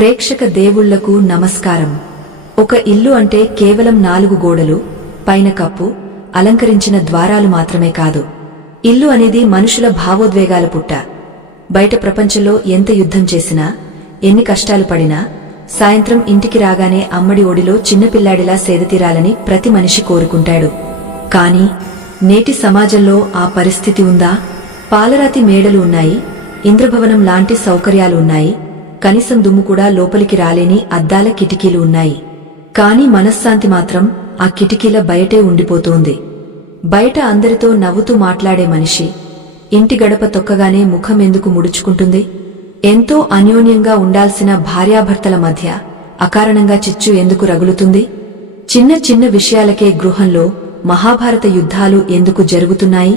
ప్రేక్షక దేవుళ్లకు నమస్కారం. ఒక ఇల్లు అంటే కేవలం 4 గోడలు, పైన కప్పు, అలంకరించిన ద్వారాలు మాత్రమే కాదు. ఇల్లు అనేది మనుషుల భావోద్వేగాల పుట్ట. బయట ప్రపంచంలో ఎంత యుద్ధం చేసినా, ఎన్ని కష్టాలు పడినా, సాయంత్రం ఇంటికి రాగానే అమ్మడి ఒడిలో చిన్నపిల్లాడిలా సేదతీరాలని ప్రతి మనిషి కోరుకుంటాడు. కాని నేటి సమాజంలో ఆ పరిస్థితి ఉందా? పాలరాతి మేడలు ఉన్నాయి, ఇంద్రభవనం లాంటి సౌకర్యాలు ఉన్నాయి, కనీసం దుమ్ము కూడా లోపలికి రాలేని అద్దాల కిటికీలు ఉన్నాయి. కాని మనశ్శాంతి మాత్రం ఆ కిటికీల బయటే ఉండిపోతోంది. బయట అందరితో నవ్వుతూ మాట్లాడే మనిషి ఇంటి గడప తొక్కగానే ముఖం ఎందుకు ముడుచుకుంటుంది? ఎంతో అన్యోన్యంగా ఉండాల్సిన భార్యాభర్తల మధ్య అకారణంగా చిచ్చు ఎందుకు రగులుతుంది? చిన్న చిన్న విషయాలకే గృహంలో మహాభారత యుద్ధాలు ఎందుకు జరుగుతున్నాయి?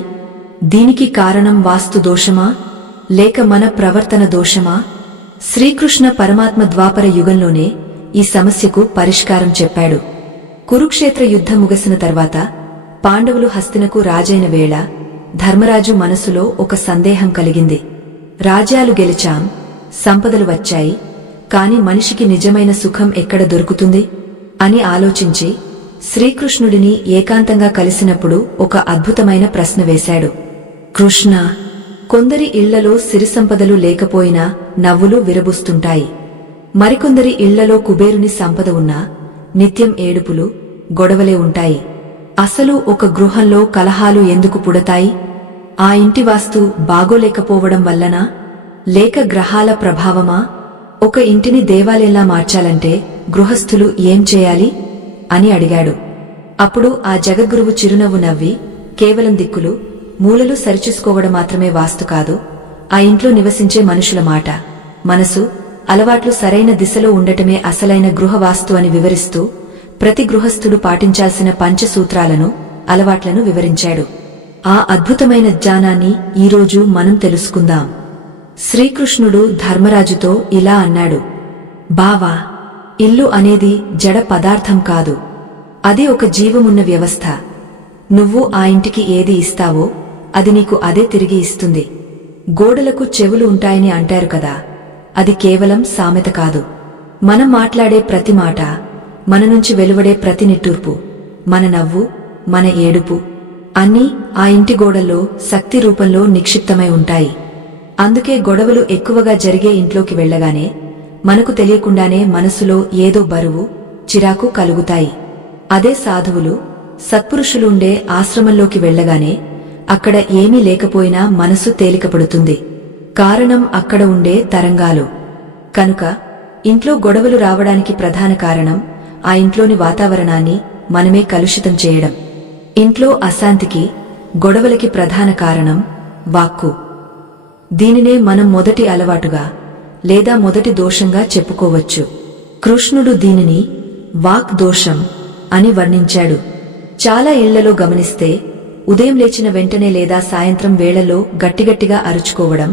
దీనికి కారణం వాస్తు దోషమా, లేక మన ప్రవర్తన దోషమా? శ్రీకృష్ణ పరమాత్మ ద్వాపర యుగంలోనే ఈ సమస్యకు పరిష్కారం చెప్పాడు. కురుక్షేత్ర యుద్ధం ముగిసిన తర్వాత పాండవులు హస్తినకు రాజైన వేళ ధర్మరాజు మనసులో ఒక సందేహం కలిగింది. రాజ్యాలు గెలిచాం, సంపదలు వచ్చాయి, కాని మనిషికి నిజమైన సుఖం ఎక్కడ దొరుకుతుంది అని ఆలోచించి శ్రీకృష్ణుడిని ఏకాంతంగా కలిసినప్పుడు ఒక అద్భుతమైన ప్రశ్న వేశాడు. కృష్ణ, కొందరి ఇళ్లలో సిరిసంపదలు లేకపోయినా నవ్వులు విరబుస్తుంటాయి. మరికొందరి ఇళ్లలో కుబేరుని సంపద ఉన్నా నిత్యం ఏడుపులు, గొడవలే ఉంటాయి. అసలు ఒక గృహంలో కలహాలు ఎందుకు పుడతాయి? ఆ ఇంటి వాస్తు బాగోలేకపోవడం వల్లనా, లేక గ్రహాల ప్రభావమా? ఒక ఇంటిని దేవాలయంలా మార్చాలంటే గృహస్థులు ఏం చేయాలి అని అడిగాడు. అప్పుడు ఆ జగద్గురువు చిరునవ్వు నవ్వి, కేవలం దిక్కులు, మూలలు సరిచూసుకోవడం మాత్రమే వాస్తు కాదు, ఆ ఇంట్లో నివసించే మనుషుల మాట, మనసు, అలవాట్లు సరైన దిశలో ఉండటమే అసలైన గృహవాస్తు అని వివరిస్తూ ప్రతి గృహస్థుడు పాటించాల్సిన పంచసూత్రాలను, అలవాట్లను వివరించాడు. ఆ అద్భుతమైన జ్ఞానాన్ని ఈరోజు మనం తెలుసుకుందాం. శ్రీకృష్ణుడు ధర్మరాజుతో ఇలా అన్నాడు. బావా, ఇల్లు అనేది జడ పదార్థం కాదు, అది ఒక జీవమున్న వ్యవస్థ. నువ్వు ఆ ఇంటికి ఏది ఇస్తావో అది నీకు అదే తిరిగి ఇస్తుంది. గోడలకు చెవులు ఉంటాయని అంటారు కదా, అది కేవలం సామెత కాదు. మనం మాట్లాడే ప్రతి మాట, మన నుంచి వెలువడే ప్రతి నిట్టూర్పు, మన నవ్వు, మన ఏడుపు అన్నీ ఆ ఇంటి గోడల్లో శక్తి రూపంలో నిక్షిప్తమై ఉంటాయి. అందుకే గొడవలు ఎక్కువగా జరిగే ఇంట్లోకి వెళ్లగానే మనకు తెలియకుండానే మనసులో ఏదో బరువు, చిరాకు కలుగుతాయి. అదే సాధువులు, సత్పురుషులుండే ఆశ్రమంలోకి వెళ్లగానే అక్కడ ఏమీ లేకపోయినా మనసు తేలికపడుతుంది. కారణం అక్కడ ఉండే తరంగాలు. కనుక ఇంట్లో గొడవలు రావడానికి ప్రధాన కారణం ఆ ఇంట్లోని వాతావరణాన్ని మనమే కలుషితం చేయడం. ఇంట్లో అశాంతికి, గొడవలకి ప్రధాన కారణం వాక్కు. దీనినే మనం మొదటి అలవాటుగా లేదా మొదటి దోషంగా చెప్పుకోవచ్చు. కృష్ణుడు దీనిని వాక్ దోషం అని వర్ణించాడు. చాలా ఇళ్లలో గమనిస్తే ఉదయం లేచిన వెంటనే లేదా సాయంత్రం వేళల్లో గట్టిగట్టిగా అరుచుకోవడం,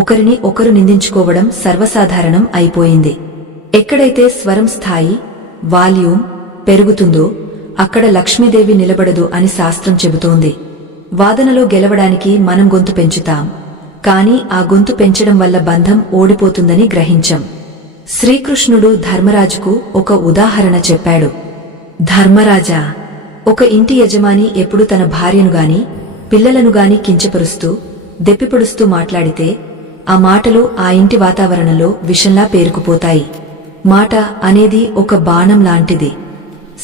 ఒకరిని ఒకరు నిందించుకోవడం సర్వసాధారణం అయిపోయింది. ఎక్కడైతే స్వరం స్థాయి, వాల్యూమ్ పెరుగుతుందో అక్కడ లక్ష్మీదేవి నిలబడదు అని శాస్త్రం చెబుతోంది. వాదనలో గెలవడానికి మనం గొంతు పెంచుతాం, కాని ఆ గొంతు పెంచడం వల్ల బంధం ఓడిపోతుందని గ్రహించం. శ్రీకృష్ణుడు ధర్మరాజుకు ఒక ఉదాహరణ చెప్పాడు. ధర్మరాజా, ఒక ఇంటి యజమాని ఎప్పుడు తన భార్యను గాని పిల్లలను గాని కించపరుస్తూ, దెప్పిపొడుస్తూ మాట్లాడితే ఆ మాటలు ఆ ఇంటి వాతావరణంలో విషంలా పేరుకుపోతాయి. మాట అనేది ఒక బాణం లాంటిది.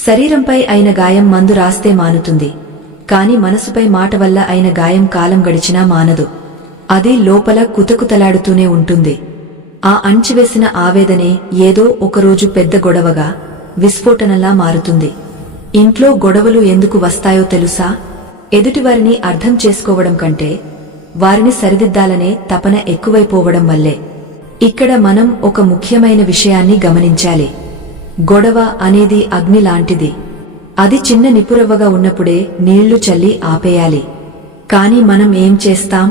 శరీరంపై అయిన గాయం మందు రాస్తే మానుతుంది, కాని మనసుపై మాట వల్ల అయిన గాయం కాలం గడిచినా మానదు. అది లోపల కుతకుతలాడుతూనే ఉంటుంది. ఆ అణచివేసిన ఆవేదనే ఏదో ఒకరోజు పెద్ద గొడవగా, విస్ఫోటనంలా మారుతుంది. ఇంట్లో గొడవలు ఎందుకు వస్తాయో తెలుసా? ఎదుటివారిని అర్థం చేసుకోవడం కంటే వారిని సరిదిద్దాలనే తపన ఎక్కువైపోవడం వల్లే. ఇక్కడ మనం ఒక ముఖ్యమైన విషయాన్ని గమనించాలి. గొడవ అనేది అగ్ని లాంటిది. అది చిన్న నిపురవ్వగా ఉన్నప్పుడే నీళ్లు చల్లి ఆపేయాలి. కాని మనం ఏం చేస్తాం?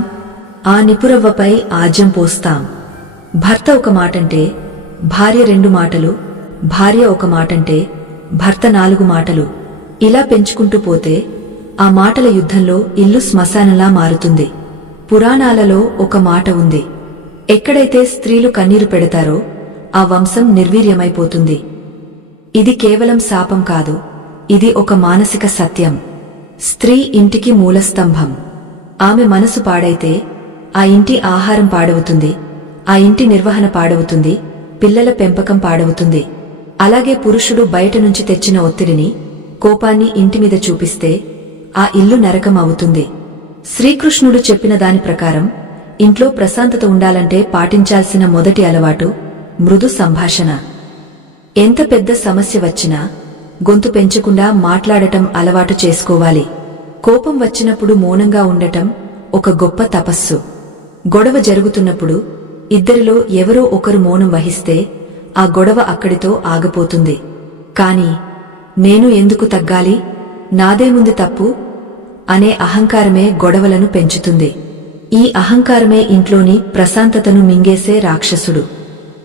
ఆ నిపురవ్వపై ఆజ్యం పోస్తాం. భర్త ఒక మాటంటే భార్య 2 మాటలు, భార్య ఒక మాటంటే భర్త 4 మాటలు. ఇలా పెంచుకుంటూ పోతే ఆ మాటల యుద్ధంలో ఇల్లు శ్మశానంలా మారుతుంది. పురాణాలలో ఒక మాట ఉంది. ఎక్కడైతే స్త్రీలు కన్నీరు పెడతారో ఆ వంశం నిర్వీర్యమైపోతుంది. ఇది కేవలం శాపం కాదు, ఇది ఒక మానసిక సత్యం. స్త్రీ ఇంటికి మూలస్తంభం. ఆమె మనసు పాడైతే ఆ ఇంటి ఆహారం పాడవుతుంది, ఆ ఇంటి నిర్వహణ పాడవుతుంది, పిల్లల పెంపకం పాడవుతుంది. అలాగే పురుషుడు బయట నుంచి తెచ్చిన ఒత్తిడిని, కోపాన్ని ఇంటిమీద చూపిస్తే ఆ ఇల్లు నరకం అవుతుంది. శ్రీకృష్ణుడు చెప్పిన దాని ప్రకారం ఇంట్లో ప్రశాంతత ఉండాలంటే పాటించాల్సిన మొదటి అలవాటు మృదు సంభాషణ. ఎంత పెద్ద సమస్య వచ్చినా గొంతు పెంచకుండా మాట్లాడటం అలవాటు చేసుకోవాలి. కోపం వచ్చినప్పుడు మౌనంగా ఉండటం ఒక గొప్ప తపస్సు. గొడవ జరుగుతున్నప్పుడు ఇద్దరిలో ఎవరో ఒకరు మౌనం వహిస్తే ఆ గొడవ అక్కడితో ఆగిపోతుంది. కాని నేను ఎందుకు తగ్గాలి, నాదేముంది తప్పు అనే అహంకారమే గొడవలను పెంచుతుంది. ఈ అహంకారమే ఇంట్లోని ప్రశాంతతను మింగేసే రాక్షసుడు.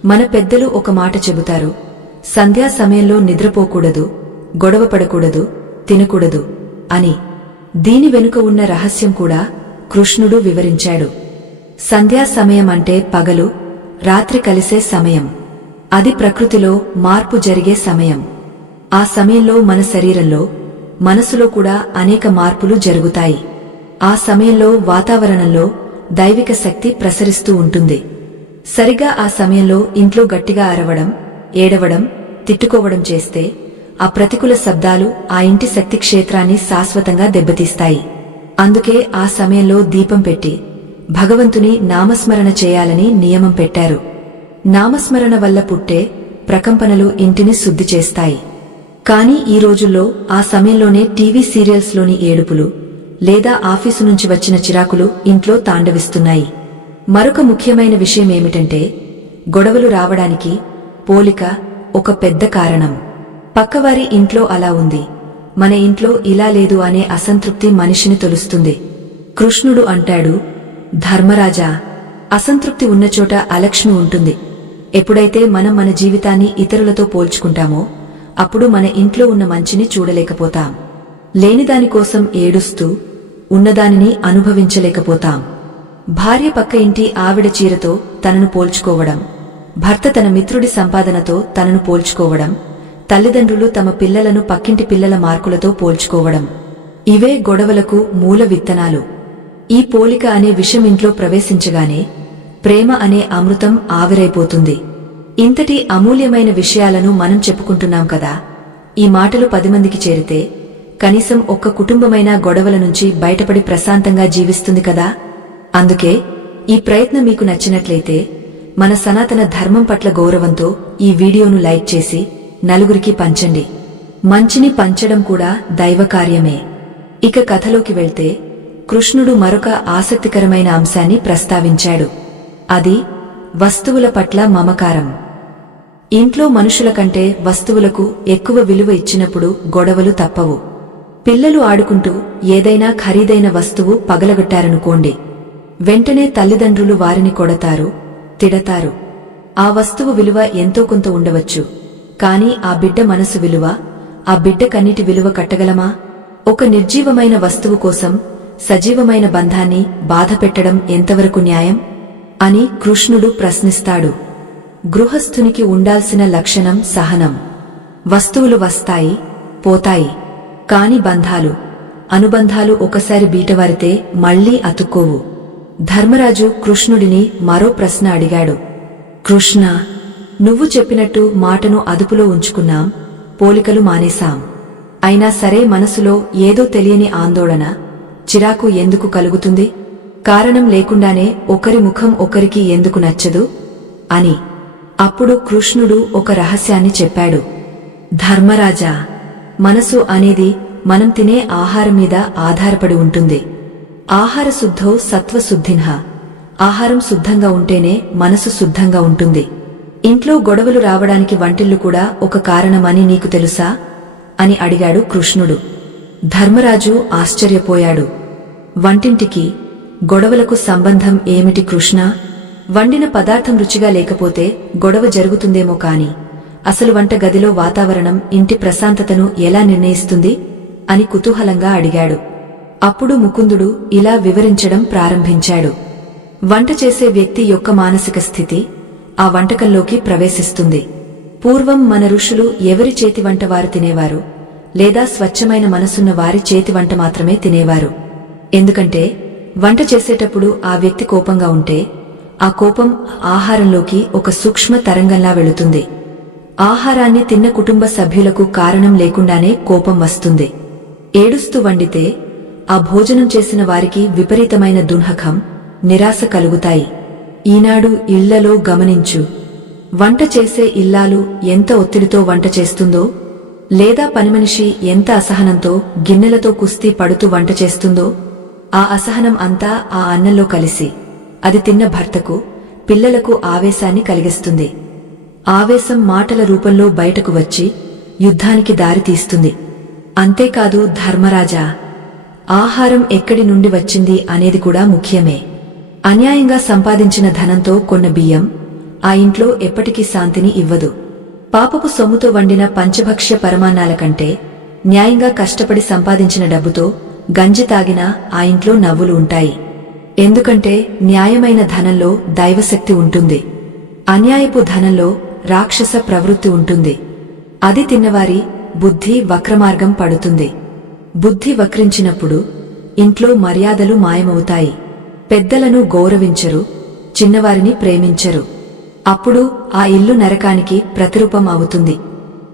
మన పెద్దలు ఒక మాట చెబుతారు, సంధ్యా సమయంలో నిద్రపోకూడదు, గొడవపడకూడదు, తినకూడదు అని. దీని వెనుక ఉన్న రహస్యం కూడా కృష్ణుడు వివరించాడు. సంధ్యా సమయం అంటే పగలు రాత్రి కలిసే సమయం. అది ప్రకృతిలో మార్పు జరిగే సమయం. ఆ సమయంలో మన శరీరంలో, మనసులో కూడా అనేక మార్పులు జరుగుతాయి. ఆ సమయంలో వాతావరణంలో దైవిక శక్తి ప్రసరిస్తూ ఉంటుంది. సరిగా ఆ సమయంలో ఇంట్లో గట్టిగా అరవడం, ఏడవడం, తిట్టుకోవడం చేస్తే ఆ ప్రతికూల శబ్దాలు ఆ ఇంటి శక్తి క్షేత్రాన్ని శాశ్వతంగా దెబ్బతీస్తాయి. అందుకే ఆ సమయంలో దీపం పెట్టి భగవంతుని నామస్మరణ చేయాలని నియమం పెట్టారు. నామస్మరణ వల్ల పుట్టే ప్రకంపనలు ఇంటిని శుద్ధి చేస్తాయి. కానీ ఈ రోజుల్లో ఆ సమయంలోనే టీవీ సీరియల్స్లోని ఏడుపులు లేదా ఆఫీసు నుంచి వచ్చిన చిరాకులు ఇంట్లో తాండవిస్తున్నాయి. మరొక ముఖ్యమైన విషయమేమిటంటే గొడవలు రావడానికి పోలిక ఒక పెద్ద కారణం. పక్కవారి ఇంట్లో అలా ఉంది, మన ఇంట్లో ఇలా లేదు అనే అసంతృప్తి మనిషిని తొలుస్తుంది. కృష్ణుడు అంటాడు, ధర్మరాజా, అసంతృప్తి ఉన్నచోట అలక్ష్మి ఉంటుంది. ఎప్పుడైతే మనం మన జీవితాన్ని ఇతరులతో పోల్చుకుంటామో అప్పుడు మన ఇంట్లో ఉన్న మంచిని చూడలేకపోతాం. లేనిదానికోసం ఏడుస్తూ ఉన్నదానిని అనుభవించలేకపోతాం. భార్య పక్క ఇంటి ఆవిడ చీరతో తనను పోల్చుకోవడం, భర్త తన మిత్రుడి సంపాదనతో తనను పోల్చుకోవడం, తల్లిదండ్రులు తమ పిల్లలను పక్కింటి పిల్లల మార్కులతో పోల్చుకోవడం, ఇవే గొడవలకు మూల విత్తనాలు. ఈ పోలిక అనే విషం ఇంట్లో ప్రవేశించగానే ప్రేమ అనే అమృతం ఆవిరైపోతుంది. ఇంతటి అమూల్యమైన విషయాలను మనం చెప్పుకుంటున్నాం కదా. ఈ మాటలు 10 మందికి చేరితే కనీసం ఒక్క కుటుంబమైనా గొడవల నుంచి బయటపడి ప్రశాంతంగా జీవిస్తుంది కదా. అందుకే ఈ ప్రయత్నం మీకు నచ్చినట్లయితే మన సనాతన ధర్మం పట్ల గౌరవంతో ఈ వీడియోను లైక్ చేసి నలుగురికి పంచండి. మంచిని పంచడం కూడా దైవకార్యమే. ఇక కథలోకి వెళ్తే కృష్ణుడు మరొక ఆసక్తికరమైన అంశాన్ని ప్రస్తావించాడు. అది వస్తువుల పట్ల మమకారం. ఇంట్లో మనుషుల కంటే వస్తువులకు ఎక్కువ విలువ ఇచ్చినప్పుడు గొడవలు తప్పవు. పిల్లలు ఆడుకుంటూ ఏదైనా ఖరీదైన వస్తువు పగలగొట్టారనుకోండి, వెంటనే తల్లిదండ్రులు వారిని కొడతారు, తిడతారు. ఆ వస్తువు విలువ ఎంతో కొంత ఉండవచ్చు, కాని ఆ బిడ్డ మనసు విలువ, ఆ బిడ్డ కన్నిటి విలువ కట్టగలమా? ఒక నిర్జీవమైన వస్తువు కోసం సజీవమైన బంధాన్ని బాధపెట్టడం ఎంతవరకు న్యాయం అని కృష్ణుడు ప్రశ్నిస్తాడు. గృహస్థునికి ఉండాల్సిన లక్షణం సహనం. వస్తువులు వస్తాయి, పోతాయి, కాని బంధాలు, అనుబంధాలు ఒకసారి బీటవారితే మళ్లీ అతుక్కోవు. ధర్మరాజు కృష్ణుడిని మరో ప్రశ్న అడిగాడు. కృష్ణ, నువ్వు చెప్పినట్టు మాటను అదుపులో ఉంచుకున్నాం, పోలికలు మానేశాం. అయినా సరే మనసులో ఏదో తెలియని ఆందోళన, చిరాకు ఎందుకు కలుగుతుంది? కారణం లేకుండానే ఒకరి ముఖం ఒకరికి ఎందుకు నచ్చదు అని. అప్పుడు కృష్ణుడు ఒక రహస్యాన్ని చెప్పాడు. ధర్మరాజా, మనసు అనేది మనం తినే ఆహారం మీద ఆధారపడి ఉంటుంది. ఆహార శుద్ధో సత్వశుద్ధిన్హ. ఆహారం శుద్ధంగా ఉంటేనే మనసు శుద్ధంగా ఉంటుంది. ఇంట్లో గొడవలు రావడానికి వంటిల్లు కూడా ఒక కారణమని నీకు తెలుసా అని అడిగాడు కృష్ణుడు. ధర్మరాజు ఆశ్చర్యపోయాడు. వంటింటికి గొడవలకు సంబంధం ఏమిటి కృష్ణ? వండిన పదార్థం రుచిగా లేకపోతే గొడవ జరుగుతుందేమో కాని అసలు వంట గదిలో వాతావరణం ఇంటి ప్రశాంతతను ఎలా నిర్ణయిస్తుంది అని కుతూహలంగా అడిగాడు. అప్పుడు ముకుందుడు ఇలా వివరించడం ప్రారంభించాడు. వంట చేసే వ్యక్తి యొక్క మానసిక స్థితి, ఆ వంటకంలోకి ప్రవేశిస్తుంది. పూర్వం మన ఋషులు ఎవరి చేతి వంట వారు తినేవారు, లేదా స్వచ్ఛమైన మనసున్న వారి చేతి వంట మాత్రమే తినేవారు. ఎందుకంటే వంట చేసేటప్పుడు ఆ వ్యక్తి కోపంగా ఉంటే ఆ కోపం ఆహారంలోకి ఒక సూక్ష్మ తరంగంలా వెళుతుంది. ఆహారాన్ని తిన్న కుటుంబ సభ్యులకు కారణం లేకుండానే కోపం వస్తుంది. ఏడుస్తూ వండితే ఆ భోజనం చేసిన వారికి విపరీతమైన దున్హకం, నిరాశ కలుగుతాయి. ఈనాడు ఇళ్లలో గమనించు. వంట చేసే ఇల్లాలు ఎంత ఒత్తిడితో వంట చేస్తుందో, లేదా పనిమనిషి ఎంత అసహనంతో గిన్నెలతో కుస్తీ పడుతూ వంట చేస్తుందో, ఆ అసహనం అంతా ఆ అన్నంలో కలిసి అది తిన్న భర్తకు, పిల్లలకు ఆవేశాన్ని కలిగిస్తుంది. ఆవేశం మాటల రూపంలో బయటకు వచ్చి యుద్ధానికి దారితీస్తుంది. అంతేకాదు ధర్మరాజా, ఆహారం ఎక్కడి నుండి వచ్చింది అనేది కూడా ముఖ్యమే. అన్యాయంగా సంపాదించిన ధనంతో కొన్న బియ్యం ఆ ఇంట్లో ఎప్పటికీ శాంతిని ఇవ్వదు. పాపపు సొమ్ముతో వండిన పంచభక్ష్య పరమాన్నాల కంటే న్యాయంగా కష్టపడి సంపాదించిన డబ్బుతో గంజి తాగినా ఆ ఇంట్లో నవ్వులు ఉంటాయి. ఎందుకంటే న్యాయమైన ధనంలో దైవశక్తి ఉంటుంది, అన్యాయపు ధనంలో రాక్షస ప్రవృత్తి ఉంటుంది. అది తిన్నవారి బుద్ధి వక్రమార్గం పడుతుంది. బుద్ధి వక్రించినప్పుడు ఇంట్లో మర్యాదలు మాయమవుతాయి. పెద్దలను గౌరవించరు, చిన్నవారిని ప్రేమించరు. అప్పుడు ఆ ఇల్లు నరకానికి ప్రతిరూపం అవుతుంది.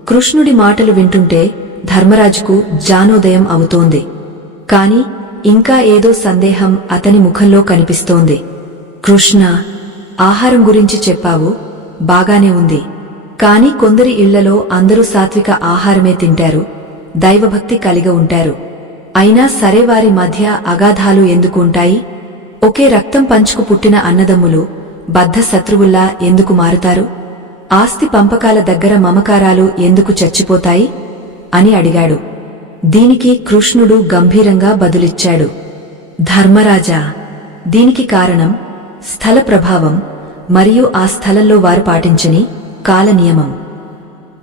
కృష్ణుడి మాటలు వింటుంటే ధర్మరాజుకు జ్ఞానోదయం అవుతోంది. కాని ఇంకా ఏదో సందేహం అతని ముఖంలో కనిపిస్తోంది. కృష్ణ, ఆహారం గురించి చెప్పావు, బాగానే ఉంది. కాని కొందరి ఇళ్లలో అందరూ సాత్విక ఆహారమే తింటారు, దైవభక్తి కలిగి ఉంటారు. అయినా సరే వారి మధ్య అగాధాలు ఎందుకు ఉంటాయి? ఒకే రక్తం పంచుకు పుట్టిన అన్నదమ్ములు బద్ధ శత్రువుల్లా ఎందుకు మారుతారు? ఆస్తి పంపకాల దగ్గర మమకారాలు ఎందుకు చచ్చిపోతాయి అని అడిగాడు. దీనికి కృష్ణుడు గంభీరంగా బదులిచ్చాడు. ధర్మరాజా, దీనికి కారణం స్థల ప్రభావం మరియు ఆ స్థలంలో వారు పాటించని కాల నియమం.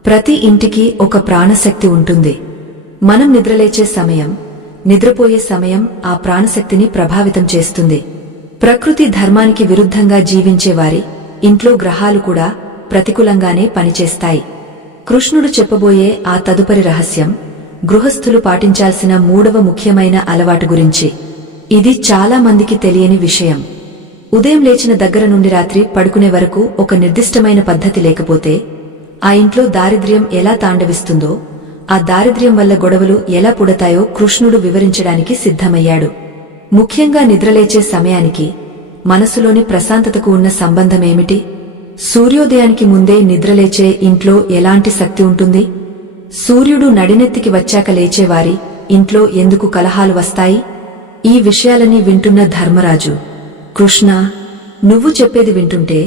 ప్రతి ఇంటికి ఒక ప్రాణశక్తి ఉంటుంది. మనం నిద్రలేచే సమయం, నిద్రపోయే సమయం ఆ ప్రాణశక్తిని ప్రభావితం చేస్తుంది. ప్రకృతి ధర్మానికి విరుద్ధంగా జీవించేవారి ఇంట్లో గ్రహాలు కూడా ప్రతికూలంగానే పనిచేస్తాయి. కృష్ణుడు చెప్పబోయే ఆ తదుపరి రహస్యం గృహస్థులు పాటించాల్సిన మూడవ ముఖ్యమైన అలవాటు గురించి. ఇది చాలా మందికి తెలియని విషయం. ఉదయం లేచిన దగ్గర నుండి రాత్రి పడుకునే వరకు ఒక నిర్దిష్టమైన పద్ధతి లేకపోతే ఆ ఇంట్లో దారిద్ర్యం ఎలా తాండవిస్తుందో, ఆ దారిద్ర్యం వల్ల గొడవలు ఎలా పుడతాయో కృష్ణుడు వివరించడానికి సిద్ధమయ్యాడు. ముఖ్యంగా నిద్రలేచే సమయానికి మనసులోని ప్రశాంతతకు ఉన్న సంబంధమేమిటి? సూర్యోదయానికి ముందే నిద్రలేచే ఇంట్లో ఎలాంటి శక్తి ఉంటుంది? సూర్యుడు నడినెత్తికి వచ్చాక లేచేవారి ఇంట్లో ఎందుకు కలహాలు వస్తాయి? ఈ విషయాలన్నీ వింటున్న ధర్మరాజు, కృష్ణ, నువ్వు చెప్పేది వింటుంటే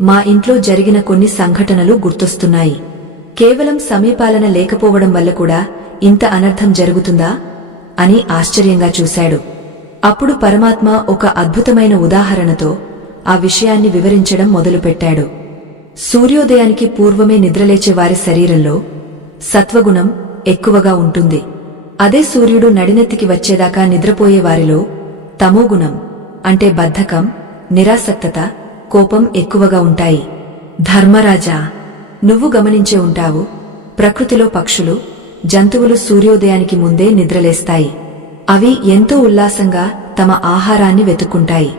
మా ఇంట్లో జరిగిన కొన్ని సంఘటనలు గుర్తొస్తున్నాయి. కేవలం సమీపాలన లేకపోవడం వల్ల కూడా ఇంత అనర్థం జరుగుతుందా అని ఆశ్చర్యంగా చూశాడు. అప్పుడు పరమాత్మ ఒక అద్భుతమైన ఉదాహరణతో ఆ విషయాన్ని వివరించడం మొదలుపెట్టాడు. సూర్యోదయానికి పూర్వమే నిద్రలేచే వారి శరీరంలో సత్వగుణం ఎక్కువగా ఉంటుంది. అదే సూర్యుడు నడినెత్తికి వచ్చేదాకా నిద్రపోయే వారిలో తమోగుణం అంటే బద్ధకం, నిరాసక్తత, కోపం ఎక్కువగా ఉంటాయి. ధర్మరాజా, నువ్వు గమనించే ఉంటావు, ప్రకృతిలో పక్షులు, జంతువులు సూర్యోదయానికి ముందే నిద్రలేస్తాయి. అవి ఎంతో ఉల్లాసంగా తమ ఆహారాన్ని వెతుక్కుంటాయి.